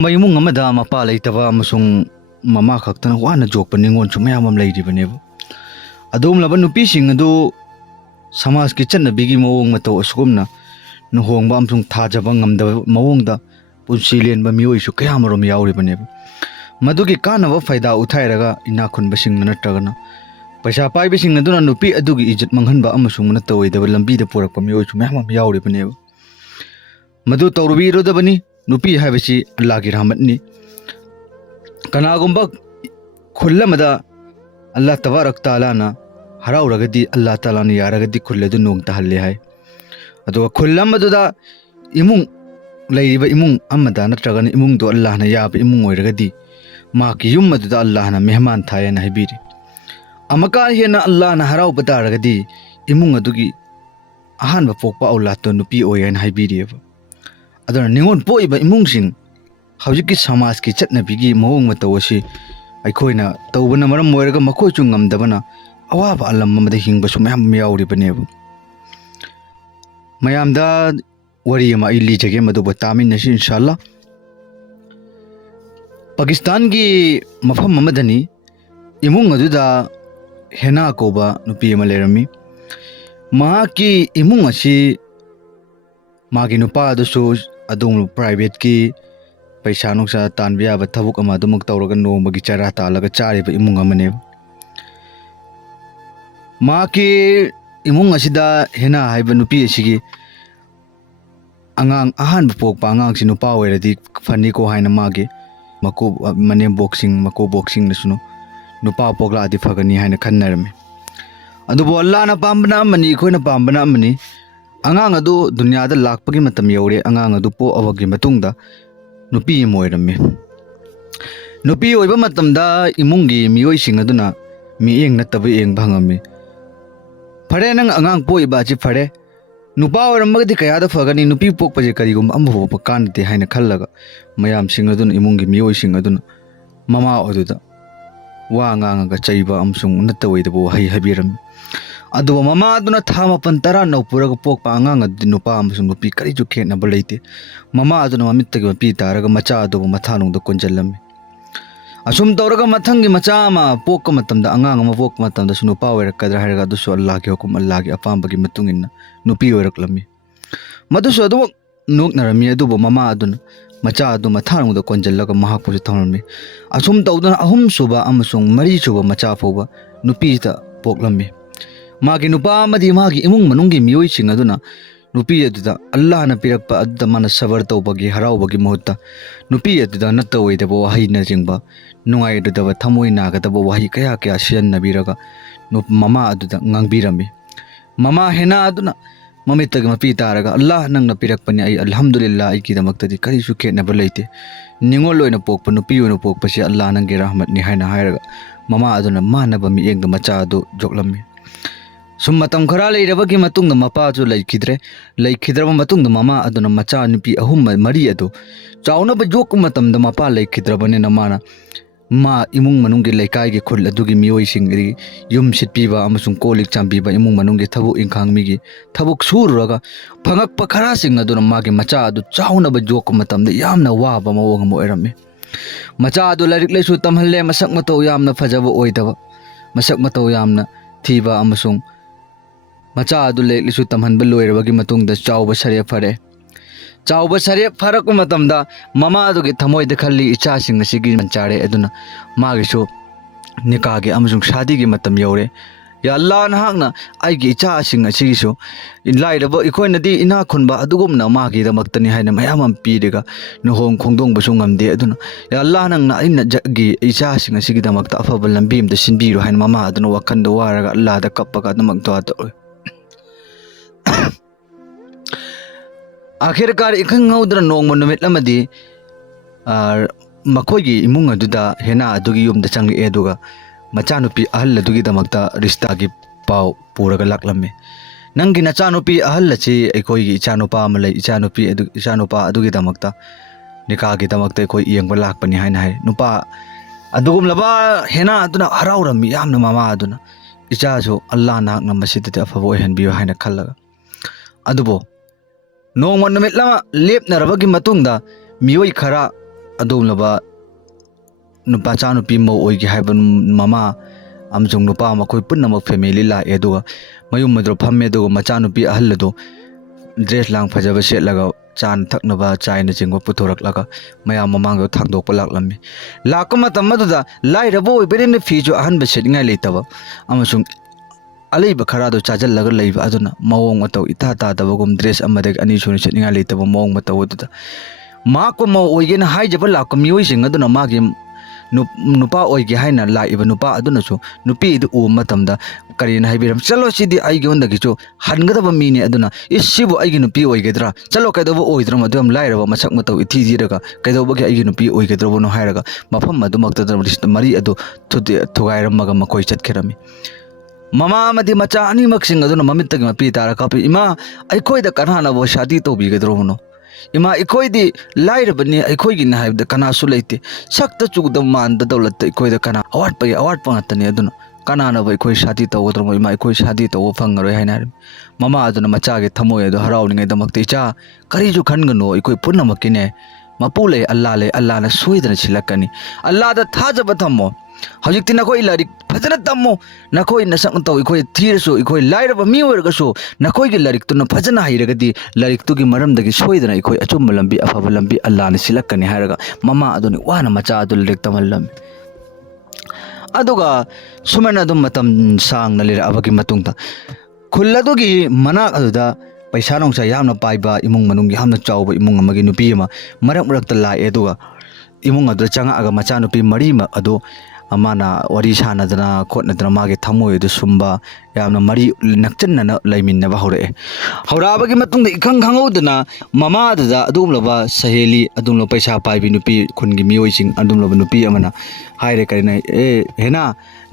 ꯃꯌꯨꯝ ꯑꯃꯗ ꯃꯄꯥ ꯂꯩꯇꯕ ꯑꯃꯁꯨꯡ ꯃꯃꯥ ꯈꯛꯇꯅ ꯋꯥꯅ ꯖꯣꯛꯄ ꯅꯤꯡꯉꯣꯜꯁꯨ ꯃꯌꯥꯝ ꯑꯃ ꯂꯩꯔꯤꯕꯅꯦꯕ꯫ ꯑꯗꯨꯒꯨꯝꯂꯕ ꯅꯨꯄꯤꯁꯤꯡ ꯑꯗꯨ ꯁꯃꯥꯖꯀꯤ ꯆꯠꯅꯕꯤꯒꯤ ꯃꯑꯣꯡ ꯃꯇꯧ ꯑꯁꯤꯒꯨꯝꯅ ꯂꯨꯍꯣꯡꯕ ꯑꯃꯁꯨꯡ ꯊꯥꯖꯕ ꯉꯝꯗꯕ ꯃꯑꯣꯡꯗ ꯄꯨꯟꯁꯤ ꯂꯦꯟꯕ ꯃꯤꯑꯣꯏꯁꯨ ꯀꯌꯥꯃꯔꯣꯝ ꯌꯥꯎꯔꯤꯕꯅꯦꯕ꯫ ꯃꯗꯨꯒꯤ ꯀꯥꯟꯅꯕ ꯐꯥꯏꯗꯥ ꯎꯊꯥꯏꯔꯒ ꯏꯅꯥꯛ ꯈꯨꯟꯕꯁꯤꯡꯅ ꯅꯠꯇ꯭ꯔꯒꯅ ꯄꯩꯁꯥ ꯄꯥꯏꯕꯁꯤꯡ ꯑꯗꯨꯅ ꯅꯨꯄꯤ ꯑꯗꯨꯒꯤ ꯏꯖꯠ ꯃꯥꯡꯍꯟꯕ ꯑꯃꯁꯨꯡ ꯃꯅꯠꯇ ꯑꯣꯏꯗꯕ ꯂꯝꯕꯤꯗ ꯄꯨꯔꯛꯄ ꯃꯤꯑꯣꯏꯁꯨ ꯃꯌꯥꯝ ꯑꯃ ꯌꯥꯎꯔꯤꯕꯅꯦꯕ꯫ ꯃꯗꯨ ꯇꯧꯔꯨꯕꯤꯔꯣꯏꯗꯕꯅꯤ꯫ ꯅꯨꯄꯤ ꯍꯥꯏꯕꯁꯤ ꯑꯜꯂꯥꯍꯒꯤ ꯔꯍꯃꯠꯅꯤ꯫ ꯀꯅꯥꯒꯨꯝꯕ ꯈꯨꯜ ꯑꯃꯗ ꯑꯜꯂꯥꯍ ꯇꯕꯥꯔꯛ ꯇꯥꯂꯥꯅ ꯍꯔꯥꯎꯔꯒꯗꯤ ꯑꯜꯂꯥꯍ ꯇꯥꯂꯥꯅ ꯌꯥꯔꯒꯗꯤ ꯈꯨꯜ ꯑꯗꯨ ꯅꯣꯡ ꯇꯥꯍꯜꯂꯦ ꯍꯥꯏ꯫ ꯑꯗꯨꯒ ꯈꯨꯜ ꯑꯃꯗꯨꯗ ꯏꯃꯨꯡ ꯂꯩꯔꯤꯕ ꯏꯃꯨꯡ ꯑꯃꯗ ꯅꯠꯇ꯭ꯔꯒꯅ ꯏꯃꯨꯡꯗꯣ ꯑꯜꯂꯥꯍꯅ ꯌꯥꯕ ꯏꯃꯨꯡ ꯑꯣꯏꯔꯒꯗꯤ ꯃꯍꯥꯛꯀꯤ ꯌꯨꯝ ꯑꯗꯨꯗ ꯑꯜꯂꯥꯍꯅ ꯃꯦꯍꯃꯥꯟ ꯊꯥꯏꯌꯦꯅ ꯍꯥꯏꯕꯤꯔꯤ꯫ ꯑꯃꯀ ꯍꯦꯟꯅ ꯑꯜꯂꯥꯍꯅ ꯍꯔꯥꯎꯕ ꯇꯥꯔꯒꯗꯤ ꯏꯃꯨꯡ ꯑꯗꯨꯒꯤ ꯑꯍꯥꯟꯕ ꯄꯣꯛꯄ ꯑꯧꯂꯥꯗꯇꯣ ꯅꯨꯄꯤ ꯑꯣꯏ ꯍꯥꯏꯅ ꯍꯥꯏꯕꯤꯔꯤꯑꯕ꯫ ꯑꯗꯨꯅ ꯅꯤꯉꯣꯜ ꯄꯣꯛꯏꯕ ꯏꯃꯨꯡꯁꯤꯡ ꯍꯧꯖꯤꯛꯀꯤ ꯁꯃꯥꯖꯀꯤ ꯆꯠꯅꯕꯤꯒꯤ ꯃꯑꯣꯡ ꯃꯇꯧ ꯑꯁꯤ ꯑꯩꯈꯣꯏꯅ ꯇꯧꯕꯅ ꯃꯔꯝ ꯑꯣꯏꯔꯒ ꯃꯈꯣꯏꯁꯨ ꯉꯝꯗꯕꯅ ꯑꯋꯥꯕ ꯑꯂꯝ ꯑꯃꯗ ꯍꯤꯡꯕꯁꯨ ꯃꯌꯥꯝ ꯑꯃ ꯌꯥꯎꯔꯤꯕꯅꯦꯕ꯫ ꯃꯌꯥꯝꯗ ꯋꯥꯔꯤ ꯑꯃ ꯑꯩ ꯂꯤꯖꯒꯦ, ꯃꯗꯨꯕꯨ ꯇꯥꯃꯤꯟꯅꯁꯤ ꯏꯟꯁꯥꯜꯂꯥ꯫ ꯄꯥꯀꯤꯁꯇꯥꯟꯒꯤ ꯃꯐꯝ ꯑꯃꯗꯅꯤ ꯏꯃꯨꯡ ꯑꯗꯨꯗ ꯍꯦꯅꯥ ꯀꯧꯕ ꯅꯨꯄꯤ ꯑꯃ ꯂꯩꯔꯝꯃꯤ꯫ ꯃꯍꯥꯛꯀꯤ ꯏꯃꯨꯡ ꯑꯁꯤ ꯃꯥꯒꯤ ꯅꯨꯄꯥ ꯑꯗꯨꯁꯨ ꯑꯗꯨꯒꯨꯝꯂꯕ ꯄ꯭ꯔꯥꯏꯚꯦꯠꯀꯤ ꯄꯩꯁꯥ ꯅꯨꯡꯁꯥ ꯇꯥꯟꯕ ꯌꯥꯕ ꯊꯕꯛ ꯑꯃ ꯑꯗꯨꯃꯛ ꯇꯧꯔꯒ ꯅꯣꯡꯃꯒꯤ ꯆꯔꯥ ꯇꯥꯜꯂꯒ ꯆꯥꯔꯤꯕ ꯏꯃꯨꯡ ꯑꯃꯅꯦꯕ꯫ ꯃꯍꯥꯛꯀꯤ ꯏꯃꯨꯡ ꯑꯁꯤꯗ ꯍꯦꯅꯥ ꯍꯥꯏꯕ ꯅꯨꯄꯤ ꯑꯁꯤꯒꯤ ꯑꯉꯥꯡ ꯑꯍꯥꯟꯕ ꯄꯣꯛꯄ ꯑꯉꯥꯡꯁꯤ ꯅꯨꯄꯥ ꯑꯣꯏꯔꯗꯤ ꯐꯅꯤꯀꯣ ꯍꯥꯏꯅ ꯃꯥꯒꯤ ꯃꯀꯨꯕꯣꯛꯁꯤꯡꯅꯁꯨ ꯅꯨꯄꯥ ꯄꯣꯛꯂꯛꯑꯗꯤ ꯐꯒꯅꯤ ꯍꯥꯏꯅ ꯈꯟꯅꯔꯝꯃꯤ꯫ ꯑꯗꯨꯕꯨ ꯑꯜꯂꯥꯍꯅ ꯄꯥꯝꯕꯅ ꯑꯃꯅꯤ, ꯑꯩꯈꯣꯏꯅ ꯄꯥꯝꯕꯅ ꯑꯃꯅꯤ꯫ ꯑꯉꯥꯡ ꯑꯗꯨ ꯗꯨꯅꯤꯌꯥꯗ ꯂꯥꯛꯄꯒꯤ ꯃꯇꯝ ꯌꯧꯔꯦ꯫ ꯑꯉꯥꯡ ꯑꯗꯨ ꯄꯣꯛꯑꯕꯒꯤ ꯃꯇꯨꯡꯗ ꯅꯨꯄꯤ ꯑꯃ ꯑꯣꯏꯔꯝꯃꯤ꯫ ꯅꯨꯄꯤ ꯑꯣꯏꯕ ꯃꯇꯝꯗ ꯏꯃꯨꯡꯒꯤ ꯃꯤꯑꯣꯏꯁꯤꯡ ꯑꯗꯨꯅ ꯃꯤꯠꯌꯦꯡ ꯅꯠꯇꯕ ꯌꯦꯡꯕ ꯍꯪꯉꯝꯃꯤ꯫ ꯐꯔꯦ, ꯅꯪ ꯑꯉꯥꯡ ꯄꯣꯛꯏꯕ ꯑꯁꯤ ꯐꯔꯦ, ꯅꯨꯄꯥ ꯑꯣꯏꯔꯝꯃꯒꯗꯤ ꯀꯌꯥꯗ ꯐꯒꯅꯤ, ꯅꯨꯄꯤ ꯄꯣꯛꯄꯁꯦ ꯀꯔꯤꯒꯨꯝꯕ ꯑꯃꯐꯥꯎꯕ ꯀꯥꯟꯅꯗꯦ ꯍꯥꯏꯅ ꯈꯜꯂꯒ ꯃꯌꯥꯝꯁꯤꯡ ꯑꯗꯨꯅ, ꯏꯃꯨꯡꯒꯤ ꯃꯤꯑꯣꯏꯁꯤꯡ ꯑꯗꯨꯅ ꯃꯃꯥ ꯑꯗꯨꯗ ꯋꯥ ꯉꯥꯡꯉꯒ ꯆꯩꯕ ꯑꯃꯁꯨꯡ ꯅꯠꯇ ꯑꯣꯏꯗꯕ ꯋꯥꯍꯩ ꯍꯥꯏꯕꯤꯔꯝꯃꯤ꯫ ꯑꯗꯨꯕꯨ ꯃꯃꯥ ꯑꯗꯨꯅ ꯊꯥ 9-10 ꯄꯨꯔꯒ ꯄꯣꯛꯄ ꯑꯉꯥꯡ ꯑꯗꯨꯗꯤ ꯅꯨꯄꯥ ꯑꯃꯁꯨꯡ ꯅꯨꯄꯤ ꯀꯔꯤꯁꯨ ꯈꯦꯠꯅꯕ ꯂꯩꯇꯦ꯫ ꯃꯃꯥ ꯑꯗꯨꯅ ꯃꯃꯤꯠꯇꯒꯤ ꯃꯄꯤ ꯇꯥꯔꯒ ꯃꯆꯥ ꯑꯗꯨꯕꯨ ꯃꯊꯥꯅꯨꯡꯗ ꯀꯣꯟꯁꯤꯜꯂꯝꯃꯤ꯫ ꯑꯁꯨꯝ ꯇꯧꯔꯒ ꯃꯊꯪꯒꯤ ꯃꯆꯥ ꯑꯃ ꯄꯣꯛꯄ ꯃꯇꯝꯗ, ꯑꯉꯥꯡ ꯑꯃ ꯄꯣꯛꯄ ꯃꯇꯝꯗꯁꯨ ꯅꯨꯄꯥ ꯑꯣꯏꯔꯛꯀꯗ꯭ꯔꯥ ꯍꯥꯏꯔꯒ ꯑꯗꯨꯁꯨ ꯑꯜꯂꯥꯍꯒꯤ ꯍꯨꯀꯨꯝ, ꯑꯜꯂꯥꯍꯒꯤ ꯑꯄꯥꯝꯕꯒꯤ ꯃꯇꯨꯡ ꯏꯟꯅ ꯅꯨꯄꯤ ꯑꯣꯏꯔꯛꯂꯝꯃꯤ꯫ ꯃꯗꯨꯁꯨ ꯑꯗꯨꯃꯛ ꯅꯣꯛꯅꯔꯝꯃꯤ꯫ ꯑꯗꯨꯕꯨ ꯃꯃꯥ ꯑꯗꯨꯅ ꯃꯆꯥ ꯑꯗꯨ ꯃꯊꯥꯅꯨꯡꯗ ꯀꯣꯟꯁꯤꯜꯂꯒ ꯃꯍꯥꯛꯄꯨꯁꯨ ꯊꯝꯂꯝꯃꯤ꯫ ꯑꯁꯨꯝ ꯇꯧꯗꯨꯅ 3ꯁꯨꯕ ꯑꯃꯁꯨꯡ 4ꯁꯨꯕ ꯃꯆꯥ ꯐꯥꯎꯕ ꯅꯨꯄꯤꯗ ꯄꯣꯛꯂꯝꯃꯤ꯫ ꯃꯥꯒꯤ ꯅꯨꯄꯥ ꯑꯃꯗꯤ ꯃꯥꯒꯤ ꯏꯃꯨꯡ ꯃꯅꯨꯡꯒꯤ ꯃꯤꯑꯣꯏꯁꯤꯡ ꯑꯗꯨꯅ ꯅꯨꯄꯤ ꯑꯗꯨꯗ ꯑꯜꯂꯥꯍꯅ ꯄꯤꯔꯛꯄ ꯑꯗꯨꯗ ꯃꯥꯅ ꯁꯕꯔ ꯇꯧꯕꯒꯤ ꯍꯔꯥꯎꯕꯒꯤ ꯃꯍꯨꯠꯇ ꯅꯨꯄꯤ ꯑꯗꯨꯗ ꯅꯠꯇ ꯑꯣꯏꯗꯕ ꯋꯥꯍꯩꯅꯆꯤꯡꯕ ꯅꯨꯡꯉꯥꯏꯔꯣꯏꯗꯕ, ꯊꯃꯣꯏ ꯅꯥꯒꯗꯕ ꯋꯥꯍꯩ ꯀꯌꯥ ꯁꯤꯖꯤꯟꯅꯕꯤꯔꯒ ꯃꯃꯥ ꯑꯗꯨꯗ ꯉꯥꯡꯕꯤꯔꯝꯃꯤ꯫ ꯃꯃꯥ ꯍꯦꯅꯥ ꯑꯗꯨꯅ ꯃꯃꯤꯠꯇꯒꯤ ꯃꯄꯤ ꯇꯥꯔꯒ, ꯑꯜꯂꯥꯍ ꯅꯪꯅ ꯄꯤꯔꯛꯄꯅꯤ, ꯑꯩ ꯑꯜꯍꯝꯗꯨꯂꯤꯜꯂꯥꯍ, ꯑꯩꯒꯤꯗꯃꯛꯇꯗꯤ ꯀꯔꯤꯁꯨ ꯈꯦꯠꯅꯕ ꯂꯩꯇꯦ꯫ ꯅꯤꯡꯉꯣꯜ ꯑꯣꯏꯅ ꯄꯣꯛꯄ, ꯅꯨꯄꯤ ꯑꯣꯏꯅ ꯄꯣꯛꯄꯁꯤ ꯑꯜꯂꯥꯍ ꯅꯪꯒꯤ ꯔꯍꯃꯠꯅꯤ ꯍꯥꯏꯅ ꯍꯥꯏꯔꯒ ꯃꯃꯥ ꯑꯗꯨꯅ ꯃꯥꯟꯅꯕ ꯃꯤꯠꯌꯦꯡꯗ ꯃꯆꯥ ꯑꯗꯨ ꯖꯣꯛꯂꯝꯃꯤ꯫ ꯁꯨꯝ ꯃꯇꯝ ꯈꯔ ꯂꯩꯔꯕꯒꯤ ꯃꯇꯨꯡꯗ ꯃꯄꯥꯁꯨ ꯂꯩꯈꯤꯗ꯭ꯔꯦ꯫ ꯂꯩꯈꯤꯗ꯭ꯔꯕ ꯃꯇꯨꯡꯗ ꯃꯃꯥ ꯑꯗꯨꯅ ꯃꯆꯥ ꯅꯨꯄꯤ 3-4 ꯑꯗꯨ ꯆꯥꯎꯅꯕ ꯌꯣꯛꯄ ꯃꯇꯝꯗ ꯃꯄꯥ ꯂꯩꯈꯤꯗ꯭ꯔꯕꯅꯤꯅ ꯃꯥ ꯏꯃꯨꯡ ꯃꯅꯨꯡꯒꯤ ꯂꯩꯀꯥꯏꯒꯤ ꯈꯨꯜ ꯑꯗꯨꯒꯤ ꯃꯤꯑꯣꯏꯁꯤꯡꯒꯤ ꯌꯨꯝ ꯁꯤꯠꯄꯤꯕ ꯑꯃꯁꯨꯡ ꯀꯣꯜ ꯂꯤꯛ ꯆꯥꯝꯕꯤꯕ, ꯏꯃꯨꯡ ꯃꯅꯨꯡꯒꯤ ꯊꯕꯛ ꯏꯪꯈꯥꯡ ꯃꯤꯒꯤ ꯊꯕꯛ ꯁꯨꯔꯨꯔꯒ ꯐꯪꯉꯛꯄ ꯈꯔꯁꯤꯡ ꯑꯗꯨꯅ ꯃꯥꯒꯤ ꯃꯆꯥ ꯑꯗꯨ ꯆꯥꯎꯅꯕ ꯌꯣꯛꯄ ꯃꯇꯝꯗ ꯌꯥꯝꯅ ꯋꯥꯕ ꯃꯑꯣꯡ ꯑꯃ ꯑꯣꯏꯔꯝꯃꯤ꯫ ꯃꯆꯥ ꯑꯗꯨ ꯂꯥꯏꯔꯤꯛ ꯂꯥꯏꯁꯨ ꯇꯝꯍꯜꯂꯦ, ꯃꯁꯛ ꯃꯇꯧ ꯌꯥꯝꯅ ꯐꯖꯕ ꯑꯣꯏꯗꯕ, ꯃꯁꯛ ꯃꯇꯧ ꯌꯥꯝꯅ ꯊꯤꯕ ꯑꯃꯁꯨꯡ ꯃꯆꯥ ꯑꯗꯨ ꯂꯥꯏꯔꯤꯛ ꯂꯥꯏꯁꯨ ꯇꯝꯍꯟꯕ ꯂꯣꯏꯔꯕꯒꯤ ꯃꯇꯨꯡꯗ ꯆꯥꯎꯕ ꯁꯔꯦꯞ ꯐꯔꯦ꯫ ꯆꯥꯎꯕ ꯁꯔꯦꯞ ꯐꯔꯛꯄ ꯃꯇꯝꯗ ꯃꯃꯥ ꯑꯗꯨꯒꯤ ꯊꯃꯣꯏꯗ ꯈꯜꯂꯤ, ꯏꯆꯥꯁꯤꯡ ꯑꯁꯤꯒꯤ ꯆꯥꯔꯦ, ꯑꯗꯨꯅ ꯃꯥꯒꯤꯁꯨ ꯅꯤꯀꯥꯍꯒꯤ ꯑꯃꯁꯨꯡ ꯁꯥꯗꯤꯒꯤ ꯃꯇꯝ ꯌꯧꯔꯦ꯫ ꯌꯥ ꯑꯜꯂꯥꯍ, ꯅꯍꯥꯛꯅ ꯑꯩꯒꯤ ꯏꯆꯥꯁꯤꯡ ꯑꯁꯤꯒꯤꯁꯨ ꯂꯥꯏꯔꯕ ꯑꯩꯈꯣꯏꯅꯗꯤ ꯏꯅꯥꯛ ꯈꯨꯟꯕ ꯑꯗꯨꯒꯨꯝꯅ ꯃꯥꯒꯤꯗꯃꯛꯇꯅꯤ ꯍꯥꯏꯅ ꯃꯌꯥꯝ ꯑꯃ ꯄꯤꯔꯒ ꯂꯨꯍꯣꯡ ꯈꯣꯡꯗꯣꯡꯕꯁꯨ ꯉꯝꯗꯦ꯫ ꯑꯗꯨꯅ ꯌꯥ ꯑꯜꯂꯥꯍ, ꯅꯪꯅ ꯑꯩꯒꯤ ꯏꯆꯥꯁꯤꯡ ꯑꯁꯤꯒꯤꯗꯃꯛꯇ ꯑꯐꯕ ꯂꯝꯕꯤ ꯑꯃꯗ ꯁꯤꯟꯕꯤꯔꯣ ꯍꯥꯏꯅ ꯃꯃꯥ ꯑꯗꯨꯅ ꯋꯥꯈꯟꯗ ꯋꯥꯔꯒ ꯑꯜꯂꯥꯍꯗ ꯀꯞꯄꯒ ꯑꯗꯨꯃꯛ ꯗꯨꯑꯥ ꯇꯧꯏ꯫ ꯑꯈꯤꯔꯀꯥꯔ ꯏꯈꯪꯍꯧꯗꯅ ꯅꯣꯡꯃ ꯅꯨꯃꯤꯠ ꯑꯃꯗꯤ ꯃꯈꯣꯏꯒꯤ ꯏꯃꯨꯡ ꯑꯗꯨꯗ ꯍꯦꯅꯥ ꯑꯗꯨꯒꯤ ꯌꯨꯝꯗ ꯆꯪꯂꯛꯑꯦ, ꯑꯗꯨꯒ ꯃꯆꯥꯅꯨꯄꯤ ꯑꯍꯜ ꯑꯗꯨꯒꯤꯗꯃꯛꯇ ꯔꯤꯁꯇꯥꯒꯤ ꯄꯥꯎ ꯄꯨꯔꯒ ꯂꯥꯛꯂꯝꯃꯤ꯫ ꯅꯪꯒꯤ ꯅꯆꯥꯅꯨꯄꯤ ꯑꯍꯜ ꯑꯁꯤ ꯑꯩꯈꯣꯏꯒꯤ ꯏꯆꯥꯅꯨꯄꯥ ꯑꯃ ꯂꯩ, ꯏꯆꯥꯅꯨꯄꯥ ꯑꯗꯨꯒꯤꯗꯃꯛꯇ ꯅꯤꯀꯥꯍꯒꯤꯗꯃꯛꯇ ꯑꯩꯈꯣꯏ ꯌꯦꯡꯕ ꯂꯥꯛꯄꯅꯤ ꯍꯥꯏꯅ ꯍꯥꯏ꯫ ꯅꯨꯄꯥ ꯑꯗꯨꯒꯨꯝꯂꯕ ꯍꯦꯅꯥ ꯑꯗꯨꯅ ꯍꯔꯥꯎꯔꯝꯃꯤ ꯌꯥꯝꯅ ꯃꯃꯥ ꯑꯗꯨꯅ, ꯏꯆꯥꯁꯨ ꯑꯜꯂꯥꯍ ꯅꯍꯥꯛꯅ ꯃꯁꯤꯗꯗꯤ ꯑꯐꯕ ꯑꯣꯏꯍꯟꯕꯤꯌꯨ ꯍꯥꯏꯅ ꯈꯜꯂꯒ꯫ ꯑꯗꯨꯕꯨ ꯅꯣꯡꯃ ꯅꯨꯃꯤꯠ ꯑꯃ ꯂꯦꯞꯅꯔꯕꯒꯤ ꯃꯇꯨꯡꯗ ꯃꯤꯑꯣꯏ ꯈꯔ ꯑꯗꯨꯒꯨꯝꯂꯕ ꯃꯆꯥꯅꯨꯄꯤ ꯃꯧ ꯑꯣꯏꯒꯦ ꯍꯥꯏꯕ ꯃꯃꯥ ꯑꯃꯁꯨꯡ ꯅꯨꯄꯥ ꯃꯈꯣꯏ ꯄꯨꯟꯅꯃꯛ ꯐꯦꯃꯤꯂꯤ ꯂꯥꯛꯑꯦ ꯑꯗꯨꯒ ꯃꯌꯨꯝ ꯑꯗꯨ ꯐꯝꯃꯦ ꯑꯗꯨꯒ ꯃꯆꯥꯅꯨꯄꯤ ꯑꯍꯜ ꯑꯗꯨ ड्रेस लांग फजब सेटलगा चान थकनबा चायना चिंगो पुथोरकलगा मयाम ममांगो थांदोकपा लाकलम्मी लाक मतम मदुदा लाइरबो ओइबेरेन फीजो अहनब सेटनिंगाय लेतबा अमसुंग अलेब खरादो चाजल्लगा लेबा अदुना मवोंग मतौ इथा तादबगुम ड्रेस अमदग अनी सुनि सेटनिंगाय लेतबा मवोंग मतौ अदुदा माको मव ओइगेन हाइजबा लाक मियोइसिंग अदुना मागे नुपा ओइगे हाइना लाइबा नुपा अदुनसु नुपी इदु उ मतमदा करीन हाइबिरम चलो सिदी आइगे ओंदगिचो हनगदबा मीने अदुना इसिबु आइगे नुपी ओइगेद्रा चलो कैदबो ओइद्रा मदुम लाइरबा मसक मतौ इथि जिरगा कैदबगे आइगे नुपी ओइगेद्रबनो हाइरगा मफम मदु मक्तदर मरी अदु थुगाइरमगा मखोइ चतखेरमी ममा अमदि मचा अनिमक्सिंग अदुना ममित्तगी मपी तारा कापी इमा अइखोइदा कनानाबो शादी तौबिगेद्रोबनो इमा इखोइदी लाइरबनी अइखोइगिना हाइबदा कनासु लेते सक्ता चुगदम मानदा दौलत इखोइदा कना अवाटपगी अवाटपा ngатani अदुना कनानाबो इखोइ शादी तौगद्रोमो इमा इखोइ शादी तौबो फंगरोय हाइनारि ममा अदुना मचागे थमोय अदु हराउनिङैदमक्ते इचा करिजु खनगनो इखोइ पुन्नमक्किने मपु ले अल्लाहना सोइदना सिलक्कनि अल्लाहदा थाजबा थमो हजिक्ति नखोइ लारिक फजना तमो नखोइ नसक तौ इखोइ थीरसु इखोइ लाइरबा मी ओइरगसु नखोइगे लारिक तुना फजना हाइरगदि लारिक तुगी मरमदगी सोइदना इखोइ अचुम्बा लंबी अफबा लंबी अल्लाहना सिलक्कनि हाइरगा ममा अदुनि वाना मचा अदु लारिक तमल्लम अदुगा सुमना अदुम मतम सांगना लेरअबगी मतुंगदा खुल अदुगी मना अदुदा पैसा नोंसा यामना पाइबा इमुंग मनुंग यामना चाउबा इमुंग अमगी नुपी अमा मरक मरकता लाए अदुगा इमुंग अदु चंगागा मचा नुपी मरीमा अदु अमाना वरी सानदना खोटनदना मागे थमोय अदु सुंबा यामना मरी नक्चन्नना लैमिन्नबा हौरए हौराबगी मतुंग इखंग खंगौदना ममा अदुदा अदुमलबा सहेली अदुमलो पैसा पाइबी नुपी खुनगी मियोइसिंग अदुमलबा नुपी अमना हाइरे करिना ए हेना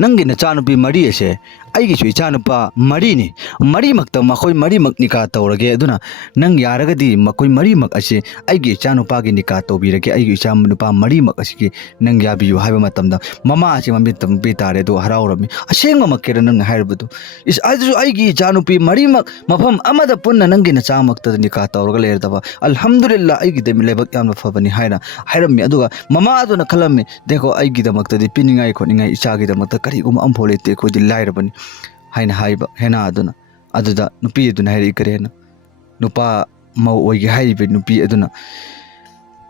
नंगी नचानुपी मरी असे अइगिसु इचानुपा मरीनी मरीमक्ता मखोइ मरीमक निका तौरगे अदुना नंग यारगदी मखोइ मरीमक असे अइगी इचानुपागी निका तौबिरगे अइगी इचानुपा मरीमक असिगी नंग याबियु हाइबा मतमदा ममा असे ममितम बेतारे दो हराउरमी असेंग ममकेर नंग हाइरबदु इस आजु अइगी इचानुपी मरीमक मफम अमदा पुन्ना नंगी नचामक्ता निका तौरगा लेरदबा अल्हम्दुलिल्लाह अइगी देमि लेबक यामना फबनी हाइना हाइरमी अदुगा ममा अदुना खलमी देखो अइगी दमक्तदी पिनिंगाइ खोनिंगाइ इचागी दमक्ता करिगुम अम्फोलेते कोदि लाइरबनी हाइना हाइबा हेना अदुना अदुदा नुपी अदुना हाइरि करेना नुपा मौ ओइगे हाइबे नुपी अदुना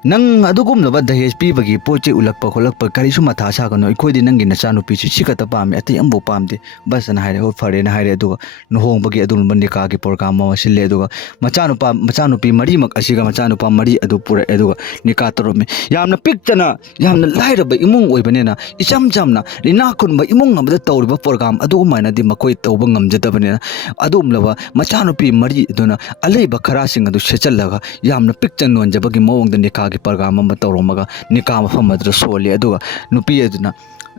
नंग अदुगुमलबा दहेज पीबगी पोचे उलक्पा खोलक्पा करिसु मथा सागनो इखोइदि नंगी नचा नुपी सिकता पामे अति अम्बो पामदे बस ना हाइरे हो फरेना हाइरे अदुगा नुहोंबगी अदुन निकागी प्रोग्राम मा सिले अदुगा मचा नुपी मरीमक असिगा मचा नुपा मरी अदु पुरे अदुगा निका तरोमे यामना पिक्तना यामना लाइरबा इमुंग ओइबनेना इचम चमना लिना खुनबा इमुंग अमदा तौरिबा प्रोग्राम अदु माइना दि मकोइ तौबा ngamjadabane adumlaba मचा नुपी मरी अदुना अलेबा खरासिंग अदु सेचलगा यामना पिक्चन नोंजबगी मवंगदा निका परगाम तौरमगा निका मफम अदु सोले अदुगा नुपी अदुना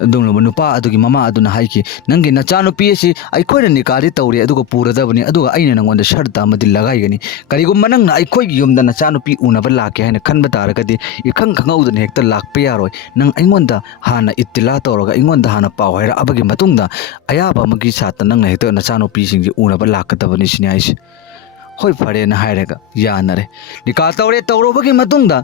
अदुमलबा नुपा अदुगी ममा अदुना हाइकी नंगी नचा नुपी असि अइखोइना निकादि तौरे अदुगा पुरदबनी अदुगा अइना नंगोंदा शर्त अमदि लगाइगनी करिगुम नंगना अइखोइगी युमदा नचा नुपी उनबा लाके हाइना खनबा तारगदि इखंग खंगौदना हेक्ता लाकपा यारोय नंग अइंगोंदा हाना इत्तिला तौरगा अइंगोंदा हाना पाव हाइरा अबगी मतुंगदा अयाबा मगी सात नंगना हेक्ता नचा नुपी सिंगि उनबा लाकदबनी सिनि आइस होय फरेना हाइरगा यानरे निका तौरे तौरोबगी मतुंगदा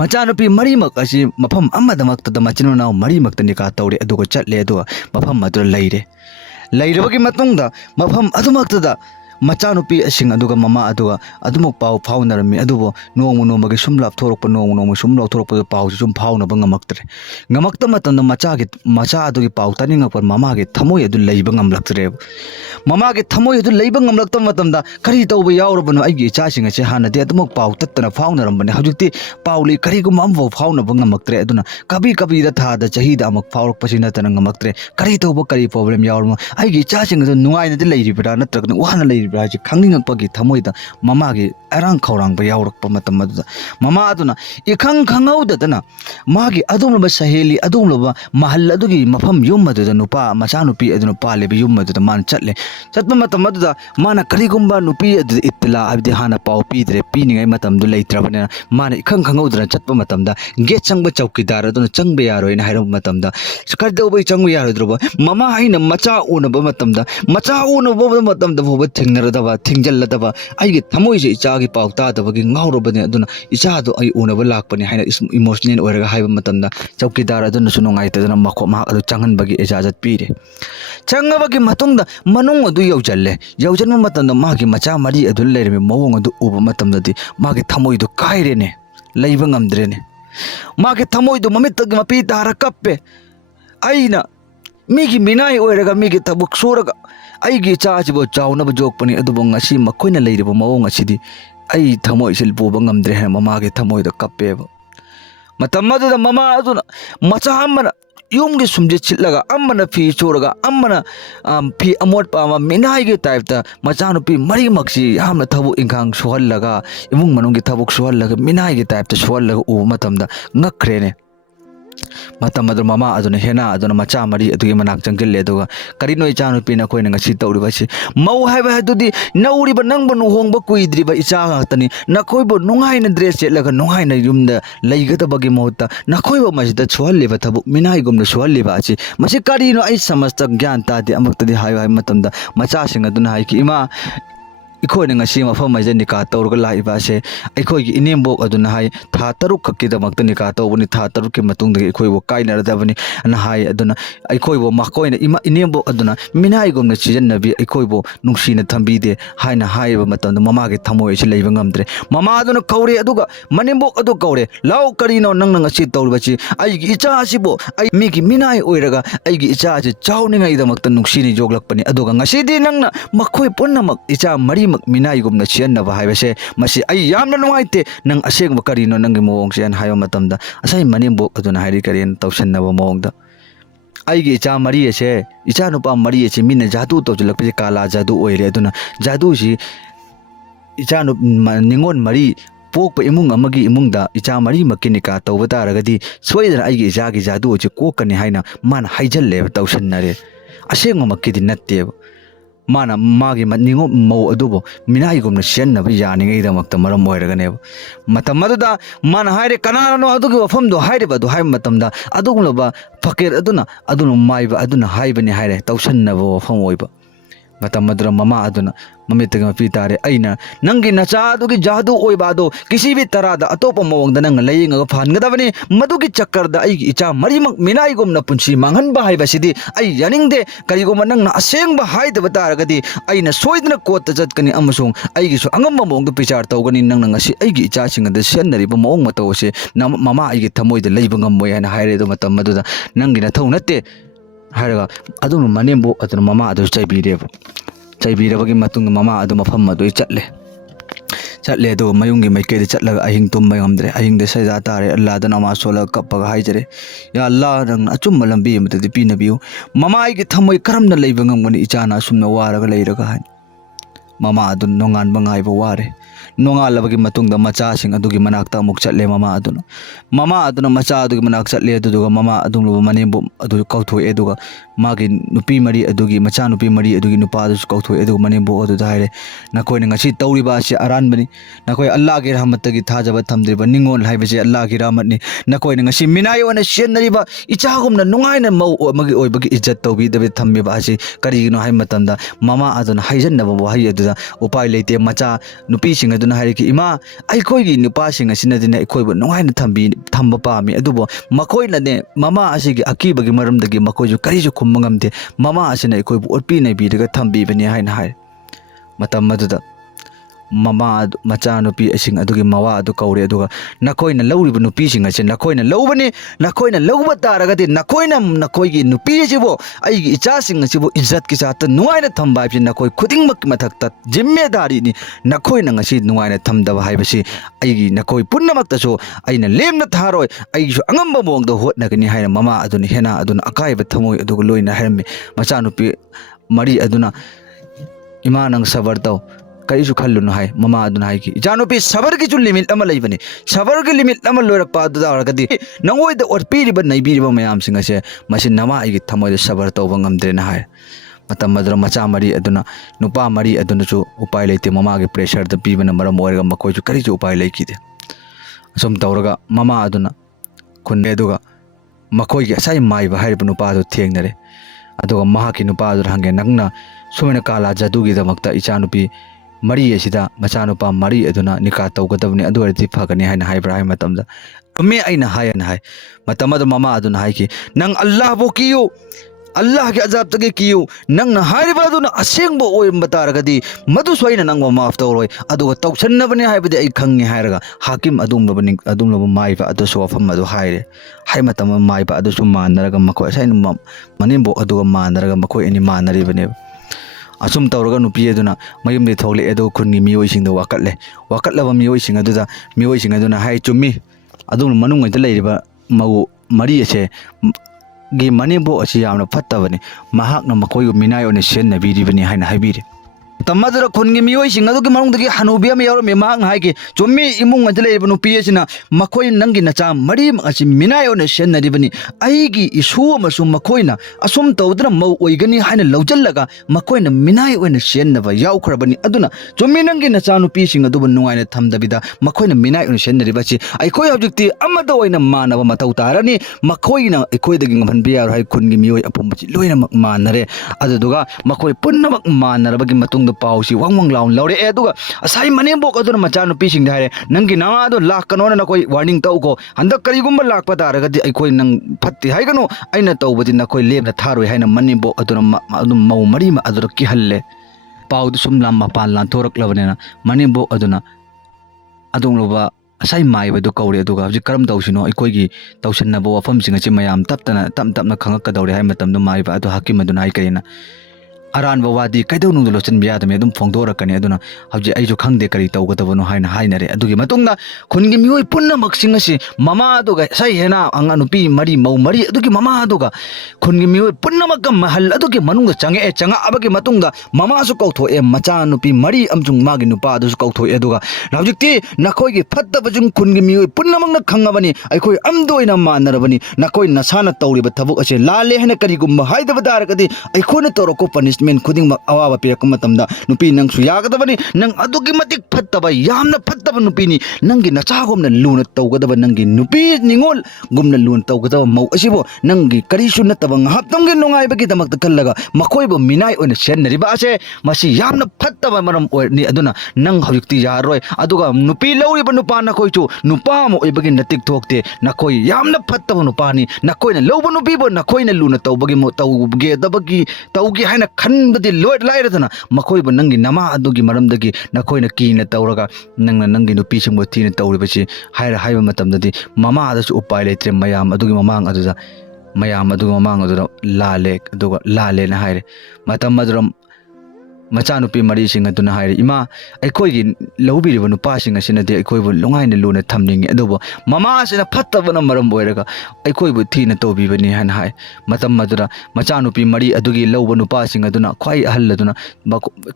मचा नुपी मरीमक असी मफम अमदमक्तदा मचिनोनाव मरीमक्ता निका तौरे अदुगा चटले अदुगा मफम अदु लैरबगी मतुंगदा मफम अदुमक्तदा मचा नुपी असिंग अदुगा ममा अदुगा अदुमक पाव फाउनरमी अदुबो नोंगमगे सुम लापथोरप नोंगमगे सुम लापथोरप पाव सुम फाउनब ngमक्ता मतंदा मचा अदुगी पाव तानिंगप ममागे थमोय अदु लैबा ngamlaktre ममागे थमोय अदु लैबा ngamlakta मतंदा करी तौबा यावरबनो अइगी इचासिंग असे हानदि अदुमक पाव तत्तना फाउनरमबने हजुक्ति पावली करीगुम अमबो फाउनब ngamक्tre अदुना कभी दा थादा चहीदा अमक फाउरकपसि नतना ngamक्tre करी तौबा करी प्रॉब्लम यावरम अइगी इचासिंग अदु नुआइनदि लैरिबरा नत्रगन वाहना लैरिबरा हाजि खंगिंगपगी थमोयदा ममागे अरांग खौरांग यावरकप मतम अदुदा ममा अदुना इखंग खंगौदना मागी अदुमलबा सहेली अदुमलबा महल अदुगी मफम युम अदुदा नुपा मचा नुपी अदुना पालेबे युम अदुदा मान चटले चटप मतम अदुदा माना करिगुम्बा नुपी अदु इत्तला अबदि हाना पाव पीदरे पीनिंगै मतम दु लैत्रबने माना इखंग खंगौदना चटप मतमदा गेट चंगबा चौकीदार अदुना चंगबे यारोयना हाइरब मतमदा सकरदौबै चंगबे यारोद्रबा ममा हाइना मचा उनबा मतमदा बोबा थिंग ꯊꯦꯡꯅꯔꯗꯕ ꯊꯤꯡꯖꯜꯂꯗꯕ ꯑꯩꯒꯤ ꯊꯃꯣꯏꯁꯦ ꯏꯆꯥꯒꯤ ꯄꯥꯎ ꯇꯥꯗꯕꯒꯤ ꯉꯥꯎꯔꯕꯅꯦ ꯑꯗꯨꯅ ꯏꯆꯥꯗꯣ ꯑꯩ ꯎꯅꯕ ꯂꯥꯛꯄꯅꯤ ꯍꯥꯏꯅ ꯏꯃꯣꯁꯅꯦꯜ ꯑꯣꯏꯔꯒ ꯍꯥꯏꯕ ꯃꯇꯝꯗ ꯆꯧꯀꯤꯗꯥꯔ ꯑꯗꯨꯅꯁꯨ ꯅꯨꯡꯉꯥꯏꯇꯗꯅ ꯃꯍꯥꯛ ꯑꯗꯨ ꯆꯪꯍꯟꯕꯒꯤ ꯏꯖꯥꯖꯠ ꯄꯤꯔꯦ ꯆꯪꯉꯕꯒꯤ ꯃꯇꯨꯡꯗ ꯃꯅꯨꯡ ꯑꯗꯨ ꯌꯧꯖꯜꯂꯦ ꯌꯧꯖꯟꯕ ꯃꯇꯝꯗ ꯃꯥꯒꯤ ꯃꯆꯥ ꯃꯔꯤ ꯑꯗꯨ ꯂꯩꯔꯝꯃꯤ ꯃꯑꯣꯡ ꯑꯗꯨ ꯎꯕ ꯃꯇꯝꯗꯗꯤ ꯃꯥꯒꯤ ꯊꯃꯣꯏꯗꯨ ꯀꯥꯏꯔꯦꯅꯦ ꯂꯩꯕ ꯉꯝꯗ꯭ꯔꯦꯅꯦ ꯃꯥꯒꯤ ꯊꯃꯣꯏꯗꯨ ꯃꯃꯤꯠꯇꯒꯤ ꯃꯄꯤ ꯇꯥꯔ ꯀꯞꯄꯦ ꯑꯩꯅ ꯃꯤꯒꯤ ꯃꯤꯅꯥꯏ ꯑꯣꯏꯔꯒ ꯃꯤꯒꯤ ꯊꯕꯛ ꯁꯨꯔꯒ ꯑꯩꯒꯤ ꯏꯆꯥꯁꯤꯕꯨ ꯆꯥꯎꯅꯕ ꯌꯣꯛꯄꯅꯤ ꯑꯗꯨꯕꯨ ꯉꯁꯤ ꯃꯈꯣꯏꯅ ꯂꯩꯔꯤꯕ ꯃꯑꯣꯡ ꯑꯁꯤꯗꯤ ꯑꯩ ꯊꯃꯣꯏꯁꯤ ꯄꯨꯕ ꯉꯝꯗ꯭ꯔꯦ ꯍꯥꯏꯅ ꯃꯃꯥꯒꯤ ꯊꯃꯣꯏꯗ ꯀꯞꯄꯦꯕ ꯃꯇꯝ ꯑꯗꯨꯗ ꯃꯃꯥ ꯑꯗꯨꯅ ꯃꯆꯥ ꯑꯃꯅ ꯌꯨꯝꯒꯤ ꯁꯨꯝꯖꯤꯠ ꯁꯤꯠꯂꯒ ꯑꯃꯅ ꯐꯤ ꯁꯨꯔꯒ ꯑꯃꯅ ꯐꯤ ꯑꯃꯣꯠꯄ ꯑꯃ ꯃꯤꯅꯥꯏꯒꯤ ꯇꯥꯏꯞꯇ ꯃꯆꯥꯅꯨꯄꯤ ꯃꯔꯤꯃꯛꯁꯤ ꯌꯥꯝꯅ ꯊꯕꯛ ꯏꯪꯈꯥꯡ ꯁꯨꯍꯜꯂꯒ ꯏꯃꯨꯡ ꯃꯅꯨꯡꯒꯤ ꯊꯕꯛ ꯁꯨꯍꯜꯂꯒ ꯃꯤꯅꯥꯏꯒꯤ ꯇꯥꯏꯞꯇ ꯁꯨꯍꯜꯂꯒ ꯎꯕ ꯃꯇꯝꯗ ꯉꯛꯈ꯭ꯔꯦꯅꯦ ꯃꯇꯝ ꯑꯗꯨ ꯃꯃꯥ ꯑꯗꯨꯅ ꯍꯦꯅꯥ ꯑꯗꯨꯅ ꯃꯆꯥ ꯃꯔꯤ ꯑꯗꯨꯒꯤ ꯃꯅꯥꯛ ꯆꯪꯁꯤꯜꯂꯦ ꯑꯗꯨꯒ ꯀꯔꯤꯅꯣ ꯏꯆꯥꯅꯨꯄꯤ ꯅꯈꯣꯏꯅ ꯉꯁꯤ ꯇꯧꯔꯤꯕꯁꯤ ꯃꯧ ꯍꯥꯏꯕ ꯑꯗꯨꯗꯤ ꯅꯧꯔꯤꯕ ꯅꯪꯕꯨ ꯂꯨꯍꯣꯡꯕ ꯀꯨꯏꯗ꯭ꯔꯤꯕ ꯏꯆꯥ ꯉꯥꯛꯇꯅꯤ ꯅꯈꯣꯏꯕꯨ ꯅꯨꯡꯉꯥꯏꯅ ꯗ꯭ꯔꯦꯁ ꯁꯦꯠꯂꯒ ꯅꯨꯡꯉꯥꯏꯅ ꯌꯨꯝꯗ ꯂꯩꯒꯗꯕꯒꯤ ꯃꯍꯨꯠꯇ ꯅꯈꯣꯏꯕꯨ ꯃꯁꯤꯗ ꯁꯨꯍꯜꯂꯤꯕ ꯊꯕꯛ ꯃꯤꯅꯥꯏꯒꯨꯝꯅ ꯁꯨꯍꯜꯂꯤꯕ ꯑꯁꯤ ꯃꯁꯤ ꯀꯔꯤꯅꯣ ꯑꯩ ꯁꯃꯁꯇ ꯒ꯭ꯌꯥꯟ ꯇꯥꯗꯦ ꯑꯃꯨꯛꯇꯗꯤ ꯍꯥꯏꯌꯨ ꯍꯥꯏꯕ ꯃꯇꯝꯗ ꯃꯆꯥꯁꯤꯡ ꯑꯗꯨꯅ ꯍꯥꯏꯈꯤ ꯏꯃꯥ ꯑꯩꯈꯣꯏꯅ ꯉꯁꯤ ꯃꯐꯝ ꯑꯁꯤꯗ ꯅꯤꯀꯥ ꯇꯧꯔꯒ ꯂꯥꯛꯏꯕ ꯑꯁꯦ ꯑꯩꯈꯣꯏꯒꯤ ꯏꯅꯦꯝꯕꯣꯛ ꯑꯗꯨꯅ ꯍꯥꯏ ꯊꯥ 6 ꯈꯛꯀꯤꯗꯃꯛꯇ ꯅꯤꯀꯥ ꯇꯧꯕꯅꯤ ꯊꯥ 6ꯀꯤ ꯃꯇꯨꯡꯗꯒꯤ ꯑꯩꯈꯣꯏꯕꯨ ꯀꯥꯏꯅꯔꯗꯕꯅꯤ ꯑꯅ ꯍꯥꯏ ꯑꯗꯨꯅ ꯑꯩꯈꯣꯏꯕꯨ ꯃꯈꯣꯏꯅ ꯏꯅꯦꯝꯕꯣꯛ ꯑꯗꯨꯅ ꯃꯤꯅꯥꯏꯒꯨꯝꯅ ꯁꯤꯖꯤꯟꯅꯕꯤ ꯑꯩꯈꯣꯏꯕꯨ ꯅꯨꯡꯁꯤꯅ ꯊꯝꯕꯤꯗꯦ ꯍꯥꯏꯅ ꯍꯥꯏꯕ ꯃꯇꯝꯗ ꯃꯃꯥꯒꯤ ꯊꯃꯣꯏ ꯑꯁꯤ ꯂꯩꯕ ꯉꯝꯗ꯭ꯔꯦ ꯃꯃꯥ ꯑꯗꯨꯅ ꯀꯧꯔꯦ ꯑꯗꯨꯒ ꯃꯅꯦꯝꯕꯣꯛ ꯑꯗꯨ ꯀꯧꯔꯦ ꯂꯥꯎ ꯀꯔꯤꯅꯣ ꯅꯪꯅ ꯉꯁꯤ ꯇꯧꯔꯤꯕꯁꯤ ꯑꯩꯒꯤ ꯏꯆꯥ ꯑꯁꯤꯕꯨ ꯑꯩ ꯃꯤꯒꯤ ꯃꯤꯅꯥꯏ ꯑꯣꯏꯔꯒ ꯑꯩꯒꯤ ꯏꯆꯥ ꯑꯁꯤ ꯆꯥꯎꯅꯤꯡꯉꯥꯏꯗꯃꯛꯇ ꯅꯨꯡꯁꯤꯅ ꯌꯣꯛꯂꯛꯄꯅꯤ ꯑꯗꯨꯒ ꯉꯁꯤꯗꯤ ꯅꯪꯅ ꯃꯈꯣꯏ ꯄꯨꯝꯅꯃꯛ ꯏꯆꯥ ꯃꯔꯤꯃꯛ ꯃꯤꯅꯥꯏꯒꯨꯝꯅ ꯁꯤꯖꯤꯟꯅꯕ ꯍꯥꯏꯕꯁꯦ ꯃꯁꯤ ꯑꯩ ꯌꯥꯝꯅ ꯅꯨꯡꯉꯥꯏꯇꯦ ꯅꯪ ꯑꯁꯦꯡꯕ ꯀꯔꯤꯅꯣ ꯅꯪꯒꯤ ꯃꯑꯣꯡꯁꯦ ꯍꯥꯏꯅ ꯍꯥꯏꯕ ꯃꯇꯝꯗ ꯉꯁꯥꯏ ꯃꯅꯦꯝꯕꯣꯛ ꯑꯗꯨꯅ ꯍꯥꯏꯔꯤ ꯀꯔꯤꯅ ꯇꯧꯁꯟꯅꯕ ꯃꯑꯣꯡꯗ ꯑꯩꯒꯤ ꯏꯆꯥ ꯃꯔꯤ ꯑꯁꯦ ꯏꯆꯥ ꯅꯨꯄꯥ ꯃꯔꯤ ꯑꯁꯤ ꯃꯤꯅ ꯖꯥꯗꯨ ꯇꯧꯁꯤꯜꯂꯛꯄꯁꯦ ꯀꯥꯂꯥ ꯖꯥꯗꯨ ꯑꯣꯏꯔꯦ ꯑꯗꯨꯅ ꯖꯥꯗꯨꯁꯤ ꯅꯤꯉꯣꯜ ꯃꯔꯤ ꯄꯣꯛꯄ ꯏꯃꯨꯡ ꯑꯃꯒꯤ ꯏꯃꯨꯡꯗ ꯏꯆꯥ ꯃꯔꯤꯃꯛꯀꯤ ꯅꯤꯀꯥ ꯇꯧꯕ ꯇꯥꯔꯒꯗꯤ ꯁꯣꯏꯗꯅ ꯑꯩꯒꯤ ꯏꯆꯥꯒꯤ ꯖꯥꯗꯨ ꯑꯁꯤ ꯀꯣꯛꯀꯅꯤ ꯍꯥꯏꯅ ꯃꯥꯅ ꯍꯥꯏꯖꯜꯂꯦꯕ ꯇꯧꯁꯟꯅꯔꯦ ꯑꯁꯦꯡꯕꯃꯛꯀꯤꯗꯤ ꯅꯠꯇꯦꯕ ꯃꯥꯅ ꯃꯥꯒꯤ ꯅꯤꯉꯣꯜ ꯃꯧ ꯑꯗꯨꯕꯨ ꯃꯤꯅꯥꯏꯒꯨꯝꯅ ꯁꯤꯖꯤꯟꯅꯕ ꯌꯥꯅꯤꯡꯉꯩꯗꯃꯛꯇ ꯃꯔꯝ ꯑꯣꯏꯔꯒꯅꯦꯕ ꯃꯇꯝ ꯑꯗꯨꯗ ꯃꯥꯅ ꯍꯥꯏꯔꯦ ꯀꯅꯥꯅꯅꯣ ꯑꯗꯨꯒꯤ ꯋꯥꯐꯝꯗꯣ ꯍꯥꯏꯔꯤꯕꯗꯣ ꯍꯥꯏꯕ ꯃꯇꯝꯗ ꯑꯗꯨꯒꯨꯝꯂꯕ ꯐꯀꯤꯔ ꯑꯗꯨꯅ ꯃꯥꯏꯕ ꯑꯗꯨꯅ ꯍꯥꯏꯕꯅꯤ ꯍꯥꯏꯔꯦ ꯇꯧꯁꯟꯅꯕ ꯋꯥꯐꯝ ꯑꯣꯏꯕ ꯃꯇꯝ ꯑꯗꯨꯗ ꯃꯃꯥ ꯑꯗꯨꯅ ꯃꯃꯤꯠꯇꯒꯤ ꯃꯄꯤ ꯇꯥꯔꯦ ꯑꯩꯅ ꯅꯪꯒꯤ ꯅꯆꯥ ꯑꯗꯨꯒꯤ ꯖꯥꯗꯨ ꯑꯣꯏꯕ ꯑꯗꯣ ꯀꯤꯁꯤꯕꯤ ꯇꯔꯥꯗ ꯑꯇꯣꯞꯄ ꯃꯑꯣꯡꯗ ꯅꯪꯅ ꯂꯥꯌꯦꯡꯉꯒ ꯐꯍꯟꯒꯗꯕꯅꯤ ꯃꯗꯨꯒꯤ ꯆꯛꯀꯔꯗ ꯑꯩꯒꯤ ꯏꯆꯥ ꯃꯔꯤꯃꯛ ꯃꯤꯅꯥꯏꯒꯨꯝꯅ ꯄꯨꯟꯁꯤ ꯃꯥꯡꯍꯟꯕ ꯍꯥꯏꯕꯁꯤꯗꯤ ꯑꯩ ꯌꯥꯅꯤꯡꯗꯦ ꯀꯔꯤꯒꯨꯝꯕ ꯅꯪꯅ ꯑꯁꯦꯡꯕ ꯍꯥꯏꯗꯕ ꯇꯥꯔꯒꯗꯤ ꯑꯩꯅ ꯁꯣꯏꯗꯅ ꯀꯣꯔꯠꯇ ꯆꯠꯀꯅꯤ ꯑꯃꯁꯨꯡ ꯑꯩꯒꯤꯁꯨ ꯑꯉꯝꯕ ꯃꯑꯣꯡꯗ ꯕꯤꯆꯥꯔ ꯇꯧꯒꯅꯤ ꯅꯪꯅ ꯉꯁꯤ ꯑꯩꯒꯤ ꯏꯆꯥꯁꯤꯡ ꯑꯗ ꯁꯤꯖꯤꯟꯅꯔꯤꯕ ꯃꯑꯣꯡ ꯃꯇꯧ ꯑꯁꯤ ꯃꯃꯥ ꯑꯩꯒꯤ ꯊꯃꯣꯏꯗ ꯂꯩꯕ ꯉꯝꯃꯣꯏ ꯍꯥꯏꯅ ꯍꯥꯏꯔꯦ ꯑꯗꯨ ꯃꯇꯝ ꯑꯗꯨꯗ ꯅꯪꯒꯤ ꯅꯊꯧ ꯅꯠꯇꯦ ꯍꯥꯏꯔꯒ ꯑꯗꯨꯝ ꯃꯅꯦꯝꯕꯣꯛ ꯑꯗꯨꯅ ꯃꯃꯥ ꯑꯗꯨ ꯆꯩꯕꯤꯔꯦꯕ ꯆꯩꯕꯤꯔꯕꯒꯤ ꯃꯇꯨꯡꯗ ꯃꯃꯥ ꯑꯗꯨ ꯃꯐꯝ ꯑꯗꯨ ꯆꯠꯂꯦ ꯑꯗꯨꯒ ꯃꯌꯨꯝꯒꯤ ꯃꯥꯏꯀꯩꯗ ꯆꯠꯂꯒ ꯑꯍꯤꯡ ꯇꯨꯝꯕ ꯉꯝꯗ꯭ꯔꯦ ꯑꯍꯤꯡꯗ ꯁꯩꯗꯥ ꯇꯥꯔꯦ ꯑꯜꯂꯥꯗ ꯅꯃꯥꯖ ꯁꯣꯜꯂꯒ ꯀꯞꯄꯒ ꯍꯥꯏꯖꯔꯦ ꯌꯥ ꯑꯜꯂꯥ ꯅꯪꯅ ꯑꯆꯨꯝꯕ ꯂꯝꯕꯤ ꯑꯃꯗꯗꯤ ꯄꯤꯅꯕꯤꯌꯨ ꯃꯃꯥ ꯑꯩꯒꯤ ꯊꯃꯣꯏ ꯀꯔꯝꯅ ꯂꯩꯕ ꯉꯝꯒꯅꯤ ꯏꯆꯥꯅ ꯑꯁꯨꯝꯅ ꯋꯥꯔꯒ ꯂꯩꯔꯒ ꯍꯥꯏꯅ ꯃꯃꯥ ꯑꯗꯨ ꯅꯣꯡꯉꯥꯟꯕ ꯉꯥꯏꯕ ꯋꯥꯔꯦ ꯅꯣꯡꯉꯥꯜꯂꯕꯒꯤ ꯃꯇꯨꯡꯗ ꯃꯆꯥꯁꯤꯡ ꯑꯗꯨꯒꯤ ꯃꯅꯥꯛꯇ ꯑꯃꯨꯛ ꯆꯠꯂꯦ ꯃꯃꯥ ꯑꯗꯨꯅ ꯃꯆꯥ ꯑꯗꯨꯒꯤ ꯃꯅꯥꯛ ꯆꯠꯂꯦ ꯑꯗꯨꯗꯨꯒ ꯃꯃꯥ ꯑꯗꯨꯒꯨꯝꯂꯕ ꯃꯅꯦꯝꯕꯣꯛ ꯑꯗꯨ ꯀꯧꯊꯣꯛꯑꯦ ꯑꯗꯨꯒ ꯃꯥꯒꯤ ꯅꯨꯄꯤ ꯃꯔꯤ ꯑꯗꯨꯒꯤ ꯃꯆꯥꯅꯨꯄꯤ ꯃꯔꯤ ꯑꯗꯨꯒꯤ ꯅꯨꯄꯥꯗꯨꯁꯨ ꯀꯧꯊꯣꯛꯑꯦ ꯑꯗꯨꯒ ꯃꯅꯦꯝꯕꯣꯛ ꯑꯗꯨꯗ ꯍꯥꯏꯔꯦ ꯅꯈꯣꯏꯅ ꯉꯁꯤ ꯇꯧꯔꯤꯕ ꯑꯁꯤ ꯑꯔꯥꯟꯕꯅꯤ ꯅꯈꯣꯏ ꯑꯜꯂꯥꯍꯒꯤ ꯔꯍꯃꯠꯇꯒꯤ ꯊꯥꯖꯕ ꯊꯝꯗ꯭ꯔꯤꯕ ꯅꯤꯉꯣꯜ ꯍꯥꯏꯕꯁꯤ ꯑꯜꯂꯥꯍꯒꯤ ꯔꯍꯃꯠꯅꯤ ꯅꯈꯣꯏꯅ ꯉꯁꯤ ꯃꯤꯅꯥꯏ ꯑꯣꯏꯅ ꯁꯤꯖꯤꯟꯅꯔꯤꯕ ꯏꯆꯥꯒꯨꯝꯅ ꯅꯨꯡꯉꯥꯏꯅ ꯃꯧ ꯑꯃꯒꯤ ꯑꯣꯏꯕꯒꯤ ꯏज्ꯖꯠ ꯇꯧꯕꯤꯗꯕꯤ ꯊꯝꯃꯤꯕ ꯑꯁꯤ ꯀꯔꯤꯒꯤꯅꯣ ꯍꯥꯏꯕ ꯃꯇꯝꯗ ꯃꯃꯥ ꯑꯗꯨꯅ ꯍꯥꯏꯖꯟꯅꯕ ꯋꯥꯍꯩ ꯑꯗꯨꯗ ꯎꯄꯥꯏ ꯂꯩꯇꯦ ꯃꯆꯥ ꯅꯨꯄꯤꯁꯤꯡ ꯑꯗꯨꯅ ꯍꯥꯏꯔꯛꯈꯤ ꯏꯃꯥ ꯑꯩꯈꯣꯏꯒꯤ ꯅꯨꯄꯥꯁꯤꯡ ꯑꯁꯤꯅꯗꯤꯅꯦ ꯑꯩꯈꯣꯏꯕꯨ ꯅꯨꯡꯉꯥꯏꯅ ꯊꯝꯕ ꯄꯥꯝꯃꯤ ꯑꯗꯨꯕꯨ ꯃꯈꯣꯏꯅꯅꯦ ꯃꯃꯥ ꯑꯁꯤꯒꯤ ꯑꯀꯤꯕꯒꯤ ꯃꯔꯝꯗꯒꯤ ꯃꯈꯣꯏꯁꯨ ꯀꯔꯤꯁꯨ ꯈꯨꯝꯕ ꯉꯝꯗꯦ ꯃꯃꯥ ꯑꯁꯤꯅ ꯑꯩꯈꯣꯏꯕꯨ ꯑꯣꯠꯄꯤ ꯅꯩꯕꯤꯔꯒ ꯊꯝꯕꯤꯕꯅꯤ ꯍꯥꯏꯅ ꯍꯥꯏ ꯃꯇꯝ ꯑꯗꯨꯗ ꯃꯆꯥꯅꯨꯄꯤꯁꯤꯡ ꯑꯗꯨꯒꯤ ꯃꯋꯥ ꯑꯗꯨ ꯀꯧꯔꯦ ꯑꯗꯨꯒ ꯅꯈꯣꯏꯅ ꯂꯧꯔꯤꯕ ꯅꯨꯄꯤꯁꯤꯡ ꯑꯁꯤ ꯅꯈꯣꯏꯅ ꯂꯧꯕꯅꯤ ꯅꯈꯣꯏꯅ ꯂꯧꯕ ꯇꯥꯔꯒꯗꯤ ꯅꯈꯣꯏꯒꯤ ꯅꯨꯄꯤ ꯑꯁꯤꯕꯨ ꯑꯩꯒꯤ ꯏꯆꯥꯁꯤꯡ ꯑꯁꯤꯕꯨ ꯏज्ꯖꯠꯀꯤ ꯆꯥꯠꯇ ꯅꯨꯡꯉꯥꯏꯅ ꯊꯝꯕ ꯍꯥꯏꯕꯁꯤ ꯅꯈꯣꯏ ꯈꯨꯗꯤꯡꯃꯛꯀꯤ ꯃꯊꯛꯇ ꯖꯤꯝꯃꯦꯗꯥꯔꯤꯅꯤ ꯅꯈꯣꯏꯅꯉꯁꯤ ꯅꯨꯡꯉꯥꯏꯅ ꯊꯝꯗꯕ ꯍꯥꯏꯕꯁꯤ ꯅꯈꯣꯏ ꯄꯨꯝꯅꯃꯛꯇꯁꯨ ꯑꯩꯅ ꯂꯦꯝꯅ ꯊꯥꯔꯣꯏ ꯑꯩꯒꯤꯁꯨ ꯑꯉꯝꯕ ꯃꯑꯣꯡꯗ ꯍꯣꯠꯅꯒꯅꯤ ꯍꯥꯏꯅ ꯃꯃꯥ ꯑꯗꯨꯅ ꯍꯦꯅꯥ ꯑꯗꯨꯅ ꯑꯀꯥꯏꯕ ꯊꯃꯣꯏ ꯑꯗꯨꯒ ꯂꯣꯏꯅ ꯍꯥꯏꯔꯝꯃꯤ ꯃꯆꯥꯅꯨꯄꯤ ꯃꯔꯤ ꯑꯗꯨꯅ ꯏꯃꯥ ꯅꯪ ꯁꯕꯔ ꯇꯧ ꯀꯔꯤꯁꯨ ꯈꯜꯂꯨꯅꯨ ꯍꯥꯏ ꯃꯃꯥ ꯑꯗꯨꯅ ꯍꯥꯏꯈꯤ ꯏꯆꯥꯅꯨꯄꯤ ꯁꯕꯔꯒꯤꯁꯨ ꯂꯤꯃꯤꯠ ꯑꯃ ꯂꯩꯕꯅꯤ ꯁꯕꯔꯒꯤ ꯂꯤꯃꯤꯠ ꯑꯃ ꯂꯣꯏꯔꯛꯄ ꯑꯗꯨ ꯇꯥꯔꯒꯗꯤ ꯅꯉꯣꯏꯗ ꯑꯣꯠꯄꯤꯔꯤꯕ ꯅꯩꯕꯤꯔꯤꯕ ꯃꯌꯥꯝꯁꯤꯡ ꯑꯁꯦ ꯃꯁꯤ ꯅꯃꯥ ꯑꯩꯒꯤ ꯊꯃꯣꯏꯗ ꯁꯕꯔ ꯇꯧꯕ ꯉꯝꯗ꯭ꯔꯦꯅ ꯍꯥꯏ ꯃꯇꯝ ꯑꯗꯨꯗ ꯃꯆꯥ ꯃꯔꯤ ꯑꯗꯨꯅ ꯅꯨꯄꯥ ꯃꯔꯤ ꯑꯗꯨꯅꯁꯨ ꯎꯄꯥꯏ ꯂꯩꯇꯦ ꯃꯃꯥꯒꯤ ꯄ꯭ꯔꯦꯁꯔꯗ ꯄꯤꯕꯅ ꯃꯔꯝ ꯑꯣꯏꯔꯒ ꯃꯈꯣꯏꯁꯨ ꯀꯔꯤꯁꯨ ꯎꯄꯥꯏ ꯂꯩꯈꯤꯗꯦ ꯑꯁꯨꯝ ꯇꯧꯔꯒ ꯃꯃꯥ ꯑꯗꯨꯅ ꯈꯨꯟꯗꯦ ꯑꯗꯨꯒ ꯃꯈꯣꯏꯒꯤ ꯉꯁꯥꯏ ꯃꯥꯏꯕ ꯍꯥꯏꯔꯤꯕ ꯅꯨꯄꯥꯗꯨ ꯊꯦꯡꯅꯔꯦ ꯑꯗꯨꯒ ꯃꯍꯥꯛꯀꯤ ꯅꯨꯄꯥꯗꯨꯗ ꯍꯪꯒꯦ ꯅꯪꯅ ꯁꯨꯃꯥꯏꯅ ꯀꯥꯂꯥ ꯖꯥꯗꯨꯒꯤꯗꯃꯛꯇ ꯏꯆꯥꯅꯨꯄꯤ ꯃꯔꯤ ꯑꯁꯤꯗ ꯃꯆꯥꯅꯨꯄꯥ ꯃꯔꯤ ꯑꯗꯨꯅ ꯅꯤꯀꯥ ꯇꯧꯒꯗꯕꯅꯤ ꯑꯗꯨ ꯑꯣꯏꯔꯗꯤ ꯐꯒꯅꯤ ꯍꯥꯏꯅ ꯍꯥꯏꯕ꯭ꯔꯥ ꯍꯥꯏꯕ ꯃꯇꯝꯗ ꯆꯨꯝꯃꯦ ꯑꯩꯅ ꯍꯥꯏꯅ ꯍꯥꯏ ꯃꯇꯝ ꯑꯗꯨ ꯃꯃꯥ ꯑꯗꯨꯅ ꯍꯥꯏꯈꯤ ꯅꯪ ꯑꯜꯂꯥꯍꯕꯨ ꯀꯤꯌꯨ ꯑꯜꯂꯥꯍꯒꯤ ꯑꯖꯥꯕꯇꯒꯤ ꯀꯤꯌꯨ ꯅꯪꯅ ꯍꯥꯏꯔꯤꯕ ꯑꯗꯨꯅ ꯑꯁꯦꯡꯕ ꯑꯣꯏꯔꯝꯕ ꯇꯥꯔꯒꯗꯤ ꯃꯗꯨꯁꯨ ꯑꯩꯅ ꯅꯪꯕꯨ ꯃꯥꯐ ꯇꯧꯔꯣꯏ ꯑꯗꯨꯒ ꯇꯧꯁꯟꯅꯕꯅꯤ ꯍꯥꯏꯕꯗꯤ ꯑꯩ ꯈꯪꯉꯦ ꯍꯥꯏꯔꯒ ꯍꯥꯀꯤꯝ ꯑꯗꯨꯝꯂꯕ ꯃꯥꯏꯕ ꯑꯗꯨꯁꯨ ꯋꯥꯐꯝ ꯑꯗꯨ ꯍꯥꯏꯔꯦ ꯍꯥꯏ ꯃꯇꯝ ꯃꯥꯏꯕ ꯑꯗꯨꯁꯨ ꯃꯥꯟꯅꯔꯒ ꯃꯈꯣꯏ ꯑꯁꯥꯏꯅ ꯃꯅꯦꯝꯕꯣꯛ ꯑꯗꯨꯒ ꯃꯥꯟꯅꯔꯒ ꯃꯈꯣꯏ ꯑꯅꯤ ꯃꯥꯟꯅꯔꯤꯕꯅꯦꯕ ꯑꯁꯨꯝ ꯇꯧꯔꯒ ꯅꯨꯄꯤ ꯑꯗꯨꯅ ꯃꯌꯨꯝꯗꯒꯤ ꯊꯣꯛꯂꯛꯑꯦ ꯑꯗꯨꯒ ꯈꯨꯟꯒꯤ ꯃꯤꯑꯣꯏꯁꯤꯡꯗ ꯋꯥꯀꯠꯂꯕ ꯃꯤꯑꯣꯏꯁꯤꯡ ꯑꯗꯨꯅ ꯍꯥꯏ ꯆꯨꯝꯃꯤ ꯑꯗꯨꯝ ꯃꯅꯨꯡꯗ ꯂꯩꯔꯤꯕ ꯃꯧ ꯃꯔꯤ ꯑꯁꯦ ꯒꯤ ꯃꯅꯦꯝꯕꯣꯛ ꯑꯁꯤ ꯌꯥꯝꯅ ꯐꯠꯇꯕꯅꯤ ꯃꯍꯥꯛꯅ ꯃꯈꯣꯏꯕꯨ ꯃꯤꯅꯥꯏ ꯑꯣꯏꯅ ꯁꯤꯖꯤꯟꯅꯕꯤꯔꯤꯕꯅꯤ ꯍꯥꯏꯅ ꯍꯥꯏꯕꯤꯔꯦ ꯇꯝꯃꯗꯨꯗ ꯈꯨꯟꯒꯤ ꯃꯤꯑꯣꯏꯁꯤꯡ ꯑꯗꯨꯒꯤ ꯃꯅꯨꯡꯗꯒꯤ ꯍꯅꯨꯕꯤ ꯑꯃ ꯌꯥꯎꯔꯝꯃꯤ ꯃꯍꯥꯛꯅ ꯍꯥꯏꯈꯤ ꯆꯨꯝꯃꯤ ꯏꯃꯨꯡ ꯑꯗꯨꯗ ꯂꯩꯔꯤꯕ ꯅꯨꯄꯤ ꯑꯁꯤꯅ ꯃꯈꯣꯏ ꯅꯪꯒꯤ ꯅꯆꯥ ꯃꯔꯤꯃꯛ ꯑꯁꯤ ꯃꯤꯅꯥꯏ ꯑꯣꯏꯅ ꯁꯤꯖꯤꯟꯅꯔꯤꯕꯅꯤ ꯑꯩꯒꯤ ꯏꯁꯨ ꯑꯃꯁꯨꯡ ꯃꯈꯣꯏꯅ ꯑꯁꯨꯝ ꯇꯧꯗꯨꯅ ꯃꯧ ꯑꯣꯏꯒꯅꯤ ꯍꯥꯏꯅ ꯂꯧꯁꯤꯜꯂꯒ ꯃꯈꯣꯏꯅ ꯃꯤꯅꯥꯏ ꯑꯣꯏꯅ ꯁꯤꯖꯤꯟꯅꯕ ꯌꯥꯎꯈ꯭ꯔꯕꯅꯤ ꯑꯗꯨꯅ ꯆꯨꯝꯃꯤ ꯅꯪꯒꯤ ꯅꯆꯥ ꯅꯨꯄꯤꯁꯤꯡ ꯑꯗꯨꯕꯨ ꯅꯨꯡꯉꯥꯏꯅ ꯊꯝꯗꯕꯤꯗ ꯃꯈꯣꯏꯅ ꯃꯤꯅꯥꯏ ꯑꯣꯏꯅ ꯁꯤꯖꯤꯟꯅꯔꯤꯕ ꯑꯁꯤ ꯑꯩꯈꯣꯏ ꯍꯧꯖꯤꯛꯇꯤ ꯑꯃꯗ ꯑꯣꯏꯅ ꯃꯥꯟꯅꯕ ꯃꯊꯧ ꯇꯥꯔꯅꯤ ꯃꯈꯣꯏꯅ ꯑꯩꯈꯣꯏꯗꯒꯤ ꯉꯝꯍꯟꯕ ꯌꯥꯔꯣꯏ ꯍꯥꯏ ꯈꯨꯟꯒꯤ ꯃꯤꯑꯣꯏ ꯑꯄꯨꯝꯕꯁꯤ ꯂꯣꯏꯅꯃꯛ ꯃꯥꯟꯅꯔꯦ ꯑꯗꯨꯗꯨꯒ ꯃꯈꯣꯏ ꯄꯨꯝꯅꯃꯛ ꯃꯥꯟꯅꯔꯕꯒꯤ ꯃꯇꯨꯡꯗ ꯄꯥꯎꯁꯤ ꯋꯥꯡ ꯂꯥꯎꯅ ꯂꯧꯔꯛꯑꯦ ꯑꯗꯨꯒ ꯉꯁꯥꯏ ꯃꯅꯦꯝꯕꯣꯛ ꯑꯗꯨꯅ ꯃꯆꯥꯅꯨꯄꯤꯁꯤꯡꯗ ꯍꯥꯏꯔꯦ ꯅꯪꯒꯤ ꯅꯋꯥꯗꯣ ꯂꯥꯛꯀꯅꯣꯅ ꯅꯈꯣꯏ ꯋꯥꯔꯅꯤꯡ ꯇꯧꯀꯣ ꯍꯟꯗꯛ ꯀꯔꯤꯒꯨꯝꯕ ꯂꯥꯛꯄ ꯇꯥꯔꯒꯗꯤ ꯑꯩꯈꯣꯏ ꯅꯪ ꯐꯠꯇꯦ ꯍꯥꯏꯒꯅꯨ ꯑꯩꯅ ꯇꯧꯕꯗꯤ ꯅꯈꯣꯏ ꯂꯦꯞꯅ ꯊꯥꯔꯣꯏ ꯍꯥꯏꯅ ꯃꯅꯦꯝꯕꯣꯛ ꯑꯗꯨꯅ ꯑꯗꯨꯝ ꯃꯧ ꯃꯔꯤꯃꯛ ꯑꯗꯨꯗ ꯀꯤꯍꯜꯂꯦ ꯄꯥꯎꯗꯨ ꯁꯨꯝ ꯃꯄꯥꯟ ꯂꯥꯟꯊꯣꯔꯛꯂꯕꯅꯤꯅ ꯃꯅꯦꯝꯕꯣꯛ ꯑꯗꯨꯅ ꯑꯗꯨꯝꯂꯕ ꯉꯁꯥꯏ ꯃꯥꯏꯕꯗꯨ ꯀꯧꯔꯦ ꯑꯗꯨꯒ ꯍꯧꯖꯤꯛ ꯀꯔꯝ ꯇꯧꯁꯤꯅꯣ ꯑꯩꯈꯣꯏꯒꯤ ꯇꯧꯁꯟꯅꯕ ꯋꯥꯐꯝꯁꯤꯡ ꯑꯁꯤ ꯃꯌꯥꯝ ꯇꯞꯅ ꯈꯪꯉꯛꯀꯗꯧꯔꯦ ꯍꯥꯏ ꯃꯇꯝꯗ ꯃꯥꯏꯕ ꯑꯗꯨ ꯍꯥꯀꯤꯝ ꯑꯗꯨꯅ ꯍꯥꯏ ꯀꯔꯤꯅ ꯑꯔꯥꯟꯕ ꯋꯥꯗꯤ ꯀꯩꯗꯧꯅꯨꯡꯗ ꯂꯣꯠꯁꯤꯟꯕ ꯌꯥꯗꯕꯅꯤ ꯑꯗꯨꯝ ꯐꯣꯡꯗꯣꯔꯛꯀꯅꯤ ꯑꯗꯨꯅ ꯍꯧꯖꯤꯛ ꯑꯩꯁꯨ ꯈꯪꯗꯦ ꯀꯔꯤ ꯇꯧꯒꯗꯕꯅꯣ ꯍꯥꯏꯅ ꯍꯥꯏꯅꯔꯦ ꯑꯗꯨꯒꯤ ꯃꯇꯨꯡꯗ ꯈꯨꯟꯒꯤ ꯃꯤꯑꯣꯏ ꯄꯨꯝꯅꯃꯛꯁꯤꯡ ꯑꯁꯤ ꯃꯃꯥ ꯑꯗꯨꯒ ꯉꯁꯥꯏ ꯍꯦꯟꯅ ꯑꯉꯥꯡ ꯅꯨꯄꯤ ꯃꯔꯤ ꯃꯧ ꯃꯔꯤ ꯑꯗꯨꯒꯤ ꯃꯃꯥ ꯑꯗꯨꯒ ꯈꯨꯟꯒꯤ ꯃꯤꯑꯣꯏ ꯄꯨꯝꯅꯃꯛꯀ ꯃꯍꯜ ꯑꯗꯨꯒꯤ ꯃꯅꯨꯡꯗ ꯆꯪꯉꯛꯑꯕꯒꯤ ꯃꯇꯨꯡꯗ ꯃꯃꯥꯁꯨ ꯀꯧꯊꯣꯛꯑꯦ ꯃꯆꯥꯅꯨꯄꯤ ꯃꯔꯤ ꯑꯃꯁꯨꯡ ꯃꯥꯒꯤ ꯅꯨꯄꯥ ꯑꯗꯨꯁꯨ ꯀꯧꯊꯣꯛꯑꯦ ꯑꯗꯨꯒ ꯍꯧꯖꯤꯛꯇꯤ ꯅꯈꯣꯏꯒꯤ ꯐꯠꯇꯕꯁꯤꯡ ꯈꯨꯟꯒꯤ ꯃꯤꯑꯣꯏ ꯄꯨꯝꯅꯃꯛꯅ ꯈꯪꯉꯕꯅꯤ ꯑꯩꯈꯣꯏ ꯑꯃꯗ ꯑꯣꯏꯅ ꯃꯥꯟꯅꯔꯕꯅꯤ ꯅꯈꯣꯏ ꯅꯁꯥꯅ ꯇꯧꯔꯤꯕ ꯊꯕꯛ ꯑꯁꯤ ꯂꯥꯜꯂꯦ ꯍꯥꯏꯅ ꯀꯔꯤꯒꯨꯝꯕ ꯍꯥꯏꯗꯕ ꯇꯥꯔꯒꯗꯤ ꯑꯩꯈꯣꯏꯅ ꯇꯧꯔꯛꯄ ꯄꯅꯤꯁꯃꯦꯟ ꯈꯨꯗꯤꯡꯃꯛ ꯑꯋꯥꯕ ꯄꯤꯔꯛꯄ ꯃꯇꯝꯗ ꯅꯨꯄꯤ ꯅꯪꯁꯨ ꯌꯥꯒꯗꯕꯅꯤ ꯅꯪ ꯑꯗꯨꯛꯀꯤ ꯃꯇꯤꯛ ꯐꯠꯇꯕ ꯌꯥꯝꯅ ꯐꯠꯇꯕ ꯅꯨꯄꯤꯅꯤ ꯅꯪꯒꯤ ꯅꯆꯥꯒꯨꯝꯅ ꯂꯨꯅ ꯇꯧꯒꯗꯕ ꯅꯪꯒꯤ ꯅꯨꯄꯤ ꯅꯤꯡꯉꯣꯜꯒꯨꯝꯅ ꯂꯨꯅ ꯇꯧꯒꯗꯕ ꯃꯧ ꯑꯁꯤꯕꯨ ꯅꯪꯒꯤ ꯀꯔꯤꯁꯨ ꯅꯠꯇꯕ ꯉꯥꯏꯍꯥꯛꯇꯪꯒꯤ ꯅꯨꯡꯉꯥꯏꯕꯒꯤꯗꯃꯛꯇ ꯈꯜꯂꯒ ꯃꯈꯣꯏꯕꯨ ꯃꯤꯅꯥꯏ ꯑꯣꯏꯅ ꯁꯤꯖꯤꯟꯅꯔꯤꯕ ꯑꯁꯦ ꯃꯁꯤ ꯌꯥꯝꯅ ꯐꯠꯇꯕ ꯃꯔꯝ ꯑꯣꯏꯔꯅꯤ ꯑꯗꯨꯅ ꯅꯪ ꯍꯧꯖꯤꯛꯇꯤ ꯌꯥꯔꯔꯣꯏ ꯑꯗꯨꯒ ꯅꯨꯄꯤ ꯂꯧꯔꯤꯕ ꯅꯨꯄꯥ ꯅꯈꯣꯏꯁꯨ ꯅꯨꯄꯥ ꯑꯃ ꯑꯣꯏꯕꯒꯤ ꯅꯇꯤꯛ ꯊꯣꯛꯇꯦ ꯅꯈꯣꯏ ꯌꯥꯝꯅ ꯐꯠꯇꯕ ꯅꯨꯄꯥꯅꯤ ꯅꯈꯣꯏꯅ ꯂꯧꯕ ꯅꯨꯄꯤꯕꯨ ꯅꯈꯣꯏꯅ ꯂꯨꯅ ꯇꯧꯒꯦ ꯍꯥꯏꯅ ꯈꯟꯕꯗꯤ ꯂꯥꯏꯔꯗꯅ ꯃꯈꯣꯏꯕꯨ ꯅꯪꯒꯤ ꯅꯃꯥ ꯑꯗꯨꯒꯤ ꯃꯔꯝꯗꯒꯤ ꯅꯈꯣꯏꯅ ꯀꯤꯅ ꯇꯧꯔꯒ ꯅꯪꯅ ꯅꯪꯒꯤ ꯅꯨꯄꯤꯁꯤꯡꯕꯨ ꯊꯤꯅ ꯇꯧꯔꯤꯕꯁꯤ ꯍꯥꯏꯕ ꯃꯇꯝꯗꯗꯤ ꯃꯃꯥꯗꯁꯨ ꯎꯄꯥꯏ ꯂꯩꯇ꯭ꯔꯦ ꯃꯌꯥꯝ ꯑꯗꯨꯒꯤ ꯃꯃꯥꯡ ꯑꯗꯨꯗ ꯂꯥꯜꯂꯦ ꯑꯗꯨꯒ ꯂꯥꯜꯂꯦꯅ ꯍꯥꯏꯔꯦ ꯃꯇꯝ ꯑꯗꯨꯗ ꯃꯆꯥꯅꯨꯄꯤ ꯃꯔꯤꯁꯤꯡ ꯑꯗꯨꯅ ꯍꯥꯏꯔꯦ ꯏꯃꯥ ꯑꯩꯈꯣꯏꯒꯤ ꯂꯧꯕꯤꯔꯤꯕ ꯅꯨꯄꯥꯁꯤꯡ ꯑꯁꯤꯅꯗꯤ ꯑꯩꯈꯣꯏꯕꯨ ꯅꯨꯡꯉꯥꯏꯅ ꯂꯨꯅ ꯊꯝꯅꯤꯡꯉꯤ ꯑꯗꯨꯕꯨ ꯃꯃꯥꯁꯤꯅ ꯐꯠꯇꯕꯅ ꯃꯔꯝ ꯑꯣꯏꯔꯒ ꯑꯩꯈꯣꯏꯕꯨ ꯊꯤꯅ ꯇꯧꯕꯤꯕꯅꯤ ꯍꯥꯏꯅ ꯍꯥꯏ ꯃꯇꯝ ꯑꯗꯨꯗ ꯃꯆꯥꯅꯨꯄꯤꯃꯔꯤ ꯑꯗꯨꯒꯤ ꯂꯧꯕ ꯅꯨꯄꯥꯁꯤꯡ ꯑꯗꯨꯅ ꯈ꯭ꯋꯥꯏ ꯑꯍꯜ ꯑꯗꯨꯅ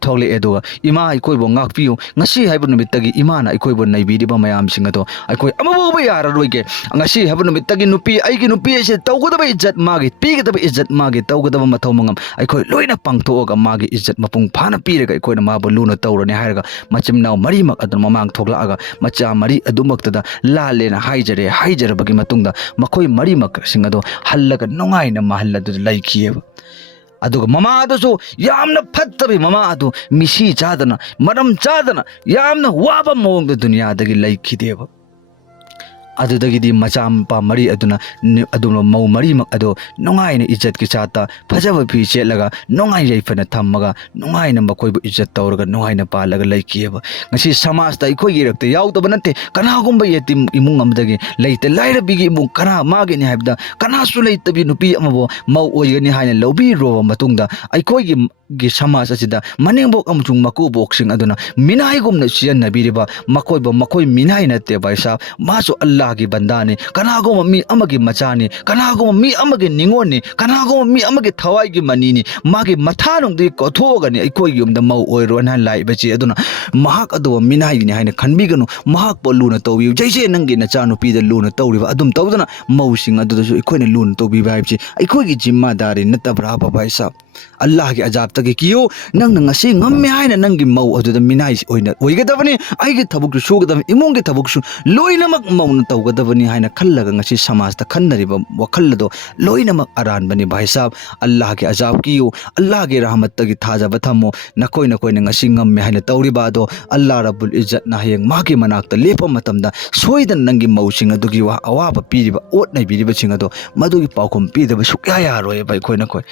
ꯊꯣꯛꯂꯛꯑꯦ ꯑꯗꯨꯒ ꯏꯃꯥ ꯑꯩꯈꯣꯏꯕꯨ ꯉꯥꯛꯄꯤꯌꯨ ꯉꯁꯤ ꯍꯥꯏꯕ ꯅꯨꯃꯤꯠꯇꯒꯤ ꯏꯃꯥꯅ ꯑꯩꯈꯣꯏꯕꯨ ꯅꯩꯕꯤꯔꯤꯕ ꯃꯌꯥꯝꯁꯤꯡ ꯑꯗꯣ ꯑꯩꯈꯣꯏ ꯑꯃꯐꯥꯎꯕ ꯌꯥꯔꯔꯣꯏꯒꯦ ꯉꯁꯤ ꯍꯥꯏꯕ ꯅꯨꯃꯤꯠꯇꯒꯤ ꯑꯩꯒꯤ ꯅꯨꯄꯤ ꯑꯁꯤ ꯇꯧꯒꯗꯕ ꯏज्ꯖꯠ ꯃꯥꯒꯤ ꯄꯤꯒꯗꯕ ꯏज्ꯖꯠ ꯃꯥꯒꯤ ꯇꯧꯒꯗꯕ ꯃꯊꯧ ꯃꯉꯝ ꯑꯩꯈꯣꯏ ꯂꯣꯏꯅ ꯄꯥꯡꯊꯣꯛꯑꯒ ꯃꯥꯒꯤ ꯏज्ꯖꯠ ꯃꯄꯨꯡ ꯐꯥꯅ ꯄꯤꯔꯒ ꯑꯩꯈꯣꯏꯅ ꯃꯥꯕꯨ ꯂꯨꯅ ꯇꯧꯔꯅꯤ ꯍꯥꯏꯔꯒ ꯃꯆꯤꯟ ꯃꯅꯥꯎ ꯃꯔꯤꯃꯛ ꯑꯗꯨꯅ ꯃꯃꯥꯡ ꯊꯣꯛꯂꯛꯑꯒ ꯃꯆꯥ ꯃꯔꯤ ꯑꯗꯨꯃꯛꯇꯗ ꯂꯥꯜꯂꯦꯅ ꯍꯥꯏꯖꯔꯕꯒꯤ ꯃꯇꯨꯡꯗ ꯃꯈꯣꯏ ꯃꯔꯤꯃꯛꯁꯤꯡ ꯑꯗꯣ ꯍꯜꯂꯒ ꯅꯨꯡꯉꯥꯏꯅ ꯃꯍꯜ ꯑꯗꯨꯗ ꯂꯩꯈꯤꯑꯕ ꯑꯗꯨꯒ ꯃꯃꯥ ꯑꯗꯨꯁꯨ ꯌꯥꯝꯅ ꯐꯠꯇꯕꯤ ꯃꯃꯥ ꯑꯗꯨ ꯃꯤꯁꯤ ꯆꯥꯗꯅ ꯃꯔꯝ ꯆꯥꯗꯅ ꯌꯥꯝꯅ ꯋꯥꯕ ꯃꯑꯣꯡꯗ ꯗꯨꯅꯤꯌꯥꯗꯒꯤ ꯂꯩꯈꯤꯗꯦꯕ ꯑꯗꯨꯗꯒꯤꯗꯤ ꯃꯆꯥ ꯃꯔꯤ ꯑꯗꯨꯅ ꯃꯧ ꯃꯔꯤꯃꯛ ꯑꯗꯣ ꯅꯨꯡꯉꯥꯏꯅ ꯏज्ꯖꯠꯀꯤ ꯆꯥꯠꯇ ꯐꯖꯕ ꯐꯤ ꯁꯦꯠꯂꯒ ꯅꯨꯡꯉꯥꯏ ꯌꯥꯏꯐꯅ ꯊꯝꯃꯒ ꯅꯨꯡꯉꯥꯏꯅ ꯃꯈꯣꯏꯕꯨ ꯏज्ꯖꯠ ꯇꯧꯔꯒ ꯅꯨꯡꯉꯥꯏꯅ ꯄꯥꯜꯂꯒ ꯂꯩꯈꯤꯑꯕ ꯉꯁꯤ ꯁꯃꯥꯖꯇ ꯑꯩꯈꯣꯏꯒꯤ ꯏꯔꯛꯇ ꯌꯥꯎꯗꯕ ꯅꯠꯇꯦ ꯀꯅꯥꯒꯨꯝꯕ ꯌꯦꯇꯤꯝ ꯏꯃꯨꯡ ꯑꯃꯗꯒꯤ ꯂꯩꯇ ꯂꯥꯏꯔꯕꯤꯒꯤ ꯏꯃꯨꯡ ꯀꯅꯥ ꯃꯥꯒꯤꯅꯤ ꯍꯥꯏꯕꯗ ꯀꯅꯥꯁꯨ ꯂꯩꯇꯕꯤ ꯅꯨꯄꯤ ꯑꯃꯕꯨ ꯃꯧ ꯑꯣꯏꯒꯅꯤ ꯍꯥꯏꯅ ꯂꯧꯕꯤꯔꯨꯔꯕ ꯃꯇꯨꯡꯗ ꯑꯩꯈꯣꯏꯒꯤ ꯁꯃꯥꯖ ꯑꯁꯤꯗ ꯃꯅꯦꯝꯕꯣꯛ ꯑꯃꯁꯨꯡ ꯃꯀꯨꯕꯣꯛꯁꯤꯡ ꯑꯗꯨꯅ ꯃꯤꯅꯥꯏꯒꯨꯝꯅ ꯁꯤꯖꯤꯟꯅꯕꯤꯔꯤꯕ ꯃꯈꯣꯏꯕꯨ ꯃꯈꯣꯏ ꯃꯤꯅꯥꯏ ꯅꯠꯇꯦ ꯚꯥꯏ ꯁꯥꯍꯕ ꯃꯥꯁꯨ ꯑꯜꯂꯥꯍꯒꯤ ꯕꯟꯗꯥꯅꯤ ꯀꯅꯥꯒꯨꯝꯕ ꯃꯤ ꯑꯃꯒꯤ ꯃꯆꯥꯅꯤ ꯀꯅꯥꯒꯨꯝꯕ ꯃꯤ ꯑꯃꯒꯤ ꯅꯤꯡꯉꯣꯜꯅꯤ ꯀꯅꯥꯒꯨꯝꯕ ꯃꯤ ꯑꯃꯒꯤ ꯊꯋꯥꯏꯒꯤ ꯃꯅꯤꯅꯤ ꯃꯥꯒꯤ ꯃꯊꯥꯅꯨꯡꯗꯒꯤ ꯀꯣꯊꯣꯛꯑꯒꯅꯤ ꯑꯩꯈꯣꯏꯒꯤ ꯌꯨꯝꯗ ꯃꯧ ꯑꯣꯏꯔꯣꯅ ꯍꯥꯏꯅ ꯂꯥꯛꯏꯕꯁꯤ ꯑꯗꯨꯅ ꯃꯍꯥꯛ ꯑꯗꯨꯕꯨ ꯃꯤꯅꯥꯏꯒꯤꯅꯤ ꯍꯥꯏꯅ ꯈꯟꯕꯤꯒꯅꯨ ꯃꯍꯥꯛꯄꯨ ꯂꯨꯅ ꯇꯧꯕꯤꯌꯨ ꯖꯩꯁꯦ ꯅꯪꯒꯤ ꯅꯆꯥꯅꯨꯄꯤꯗ ꯂꯨꯅ ꯇꯧꯔꯤꯕ ꯑꯗꯨꯝ ꯇꯧꯗꯅ ꯃꯧꯁꯤꯡ ꯑꯗꯨꯗꯁꯨ ꯑꯩꯈꯣꯏꯅ ꯂꯨꯅ ꯇꯧꯕꯤꯕ ꯍꯥꯏꯕꯁꯤ ꯑꯩꯈꯣꯏꯒꯤ ꯖꯤꯝꯃꯥꯗꯥꯔꯤ ꯅꯠꯇꯕ꯭ꯔꯥ ꯚꯥꯏ ꯁꯥꯍꯕ ꯑꯜꯂꯥꯍꯒꯤ ꯑꯖꯥꯕꯇꯒꯤ ꯃꯅꯥꯛꯇꯒꯤ ꯀꯤꯌꯨ ꯅꯪꯅ ꯉꯁꯤ ꯉꯝꯃꯦ ꯍꯥꯏꯅ ꯅꯪꯒꯤ ꯃꯧ ꯑꯗꯨꯗ ꯃꯤꯅꯥꯏ ꯑꯣꯏꯅ ꯑꯣꯏꯒꯗꯕꯅꯤ ꯑꯩꯒꯤ ꯊꯕꯛꯁꯨ ꯁꯨꯒꯗꯕꯅꯤ ꯏꯃꯨꯡꯒꯤ ꯊꯕꯛꯁꯨ ꯂꯣꯏꯅꯃꯛ ꯃꯧꯅ ꯇꯧꯒꯗꯕꯅꯤ ꯍꯥꯏꯅ ꯈꯜꯂꯒ ꯉꯁꯤ ꯁꯃꯥꯖꯇ ꯈꯟꯅꯔꯤꯕ ꯋꯥꯈꯜ ꯑꯗꯣ ꯂꯣꯏꯅꯃꯛ ꯑꯔꯥꯟꯕꯅꯤ ꯚꯥꯏ ꯁꯥꯕ ꯑꯜꯂꯥꯍꯒꯤ ꯑꯖꯥꯕ ꯀꯤꯌꯨ ꯑꯜꯂꯥꯍꯒꯤ ꯔꯍꯃꯠꯇꯒꯤ ꯊꯥꯖꯕ ꯊꯝꯃꯣ ꯅꯈꯣꯏꯅ ꯉꯁꯤ ꯉꯝꯃꯦ ꯍꯥꯏꯅ ꯇꯧꯔꯤꯕ ꯑꯗꯣ ꯑꯜꯂꯥ ꯔബ്ꯕꯨꯜ ꯏꯖꯠꯅ ꯍꯌꯦꯡ ꯃꯥꯒꯤ ꯃꯅꯥꯛꯇ ꯂꯦꯞꯄ ꯃꯇꯝꯗ ꯁꯣꯏꯗꯅ ꯅꯪꯒꯤ ꯃꯧꯁꯤꯡ ꯑꯗꯨꯒꯤ ꯑꯋꯥꯕ ꯄꯤꯔꯤꯕ ꯑꯣꯠ ꯅꯩꯕꯤꯔꯤꯕꯁꯤꯡ ꯑꯗꯣ ꯃꯗꯨꯒꯤ ꯄꯥꯎꯈꯨꯝ ꯄꯤꯗꯕ ꯁꯨꯛꯌꯥ ꯌꯥꯔꯣꯏꯕ ꯑꯩꯈꯣꯏ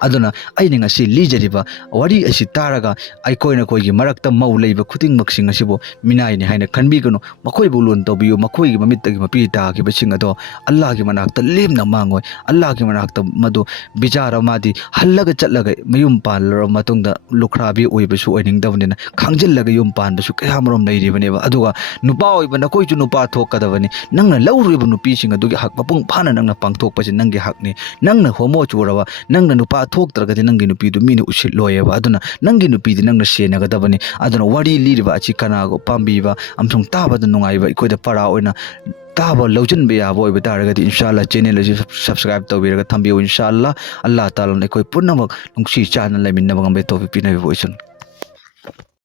ꯑꯗꯨꯅ ꯑꯩꯅ ꯉꯁꯤ ꯂꯤꯖꯔꯤꯕ ꯋꯥꯔꯤ ꯑꯁꯤ ꯇꯥꯔꯒ ꯑꯩꯈꯣꯏꯒꯤ ꯃꯔꯛꯇ ꯃꯧ ꯂꯩꯕ ꯈꯨꯗꯤꯡꯃꯛꯁꯤꯡ ꯑꯁꯤꯕꯨ ꯃꯤꯅꯥꯏꯅꯤ ꯍꯥꯏꯅ ꯈꯟꯕꯤꯒꯅꯨ ꯃꯈꯣꯏꯕꯨ ꯂꯨꯅ ꯇꯧꯕꯤꯌꯨ ꯃꯈꯣꯏꯒꯤ ꯃꯃꯤꯠꯇꯒꯤ ꯃꯄꯤ ꯇꯥꯈꯤꯕꯁꯤꯡ ꯑꯗꯣ ꯑꯜꯂꯥꯍꯒꯤ ꯃꯅꯥꯛꯇ ꯂꯦꯝꯅ ꯃꯥꯡꯉꯣꯏ ꯑꯜꯂꯥꯍꯒꯤ ꯃꯅꯥꯛꯇ ꯃꯗꯨ ꯕꯤꯆꯥꯔ ꯃꯥꯗꯤ ꯍꯜꯂꯒ ꯆꯠꯂꯒ ꯃꯌꯨꯝ ꯄꯥꯜꯂꯕ ꯃꯇꯨꯡꯗ ꯂꯨꯈ꯭ꯔꯥꯕꯤ ꯑꯣꯏꯕꯁꯨ ꯑꯣꯏꯅꯤꯡꯗꯕꯅꯤꯅ ꯈꯥꯡꯖꯤꯜꯂꯒ ꯌꯨꯝ ꯄꯥꯟꯕꯁꯨ ꯀꯌꯥꯃꯔꯣꯝ ꯂꯩꯔꯤꯕꯅꯦꯕ ꯑꯗꯨꯒ ꯅꯨꯄꯥ ꯑꯣꯏꯕ ꯅꯈꯣꯏꯁꯨ ꯅꯨꯄꯥ ꯊꯣꯛꯀꯗꯕꯅꯤ ꯅꯪꯅ ꯂꯧꯔꯨꯔꯤꯕ ꯅꯨꯄꯤꯁꯤꯡ ꯑꯗꯨꯒꯤ ꯍꯛ ꯃꯄꯨꯡ ꯐꯥꯅ ꯅꯪꯅ ꯄꯥꯡꯊꯣꯛꯄꯁꯤ ꯅꯪꯒꯤ ꯍꯛꯅꯤ ꯅꯪꯅ ꯍꯣꯃꯣ ꯆꯨꯔꯕ ꯅꯪꯅ ꯅꯨꯄꯥ ꯊꯣꯛꯇ꯭ꯔꯒꯗꯤ ꯅꯪꯒꯤ ꯅꯨꯄꯤꯗꯨ ꯃꯤꯅ ꯎꯁꯤꯠꯂꯣꯏꯑꯕ ꯑꯗꯨꯅ ꯅꯪꯒꯤ ꯅꯨꯄꯤꯗꯤ ꯅꯪꯅ ꯁꯦꯟꯅꯒꯗꯕꯅꯤ ꯑꯗꯨꯅ ꯋꯥꯔꯤ ꯂꯤꯔꯤꯕ ꯑꯁꯤ ꯀꯅꯥꯒ ꯄꯥꯝꯕꯤꯕ ꯑꯃꯁꯨꯡ ꯇꯥꯕꯗ ꯅꯨꯡꯉꯥꯏꯕ ꯑꯩꯈꯣꯏꯗ ꯄꯔꯥ ꯑꯣꯏꯅ ꯇꯥꯕ ꯂꯧꯖꯤꯟꯕ ꯌꯥꯕ ꯑꯣꯏꯕ ꯇꯥꯔꯒꯗꯤ ꯏꯟꯁꯥꯜꯂꯥ ꯆꯦꯅꯦꯜ ꯑꯁꯤ ꯁꯕꯁꯀ꯭ꯔꯥꯏꯕ ꯇꯧꯕꯤꯔꯒ ꯊꯝꯕꯤꯌꯨ ꯏꯟꯁꯥꯜꯂꯥ ꯑꯜꯂꯥꯍ ꯇꯥꯂꯥꯅ ꯑꯩꯈꯣꯏ ꯄꯨꯝꯅꯃꯛ ꯅꯨꯡꯁꯤ ꯆꯥꯟꯅ ꯂꯩꯃꯤꯟꯅꯕ ꯉꯝꯕꯩ ꯇꯧꯕꯤ ꯄꯤꯅꯕꯤꯕ ꯑꯣꯏꯁꯅꯨ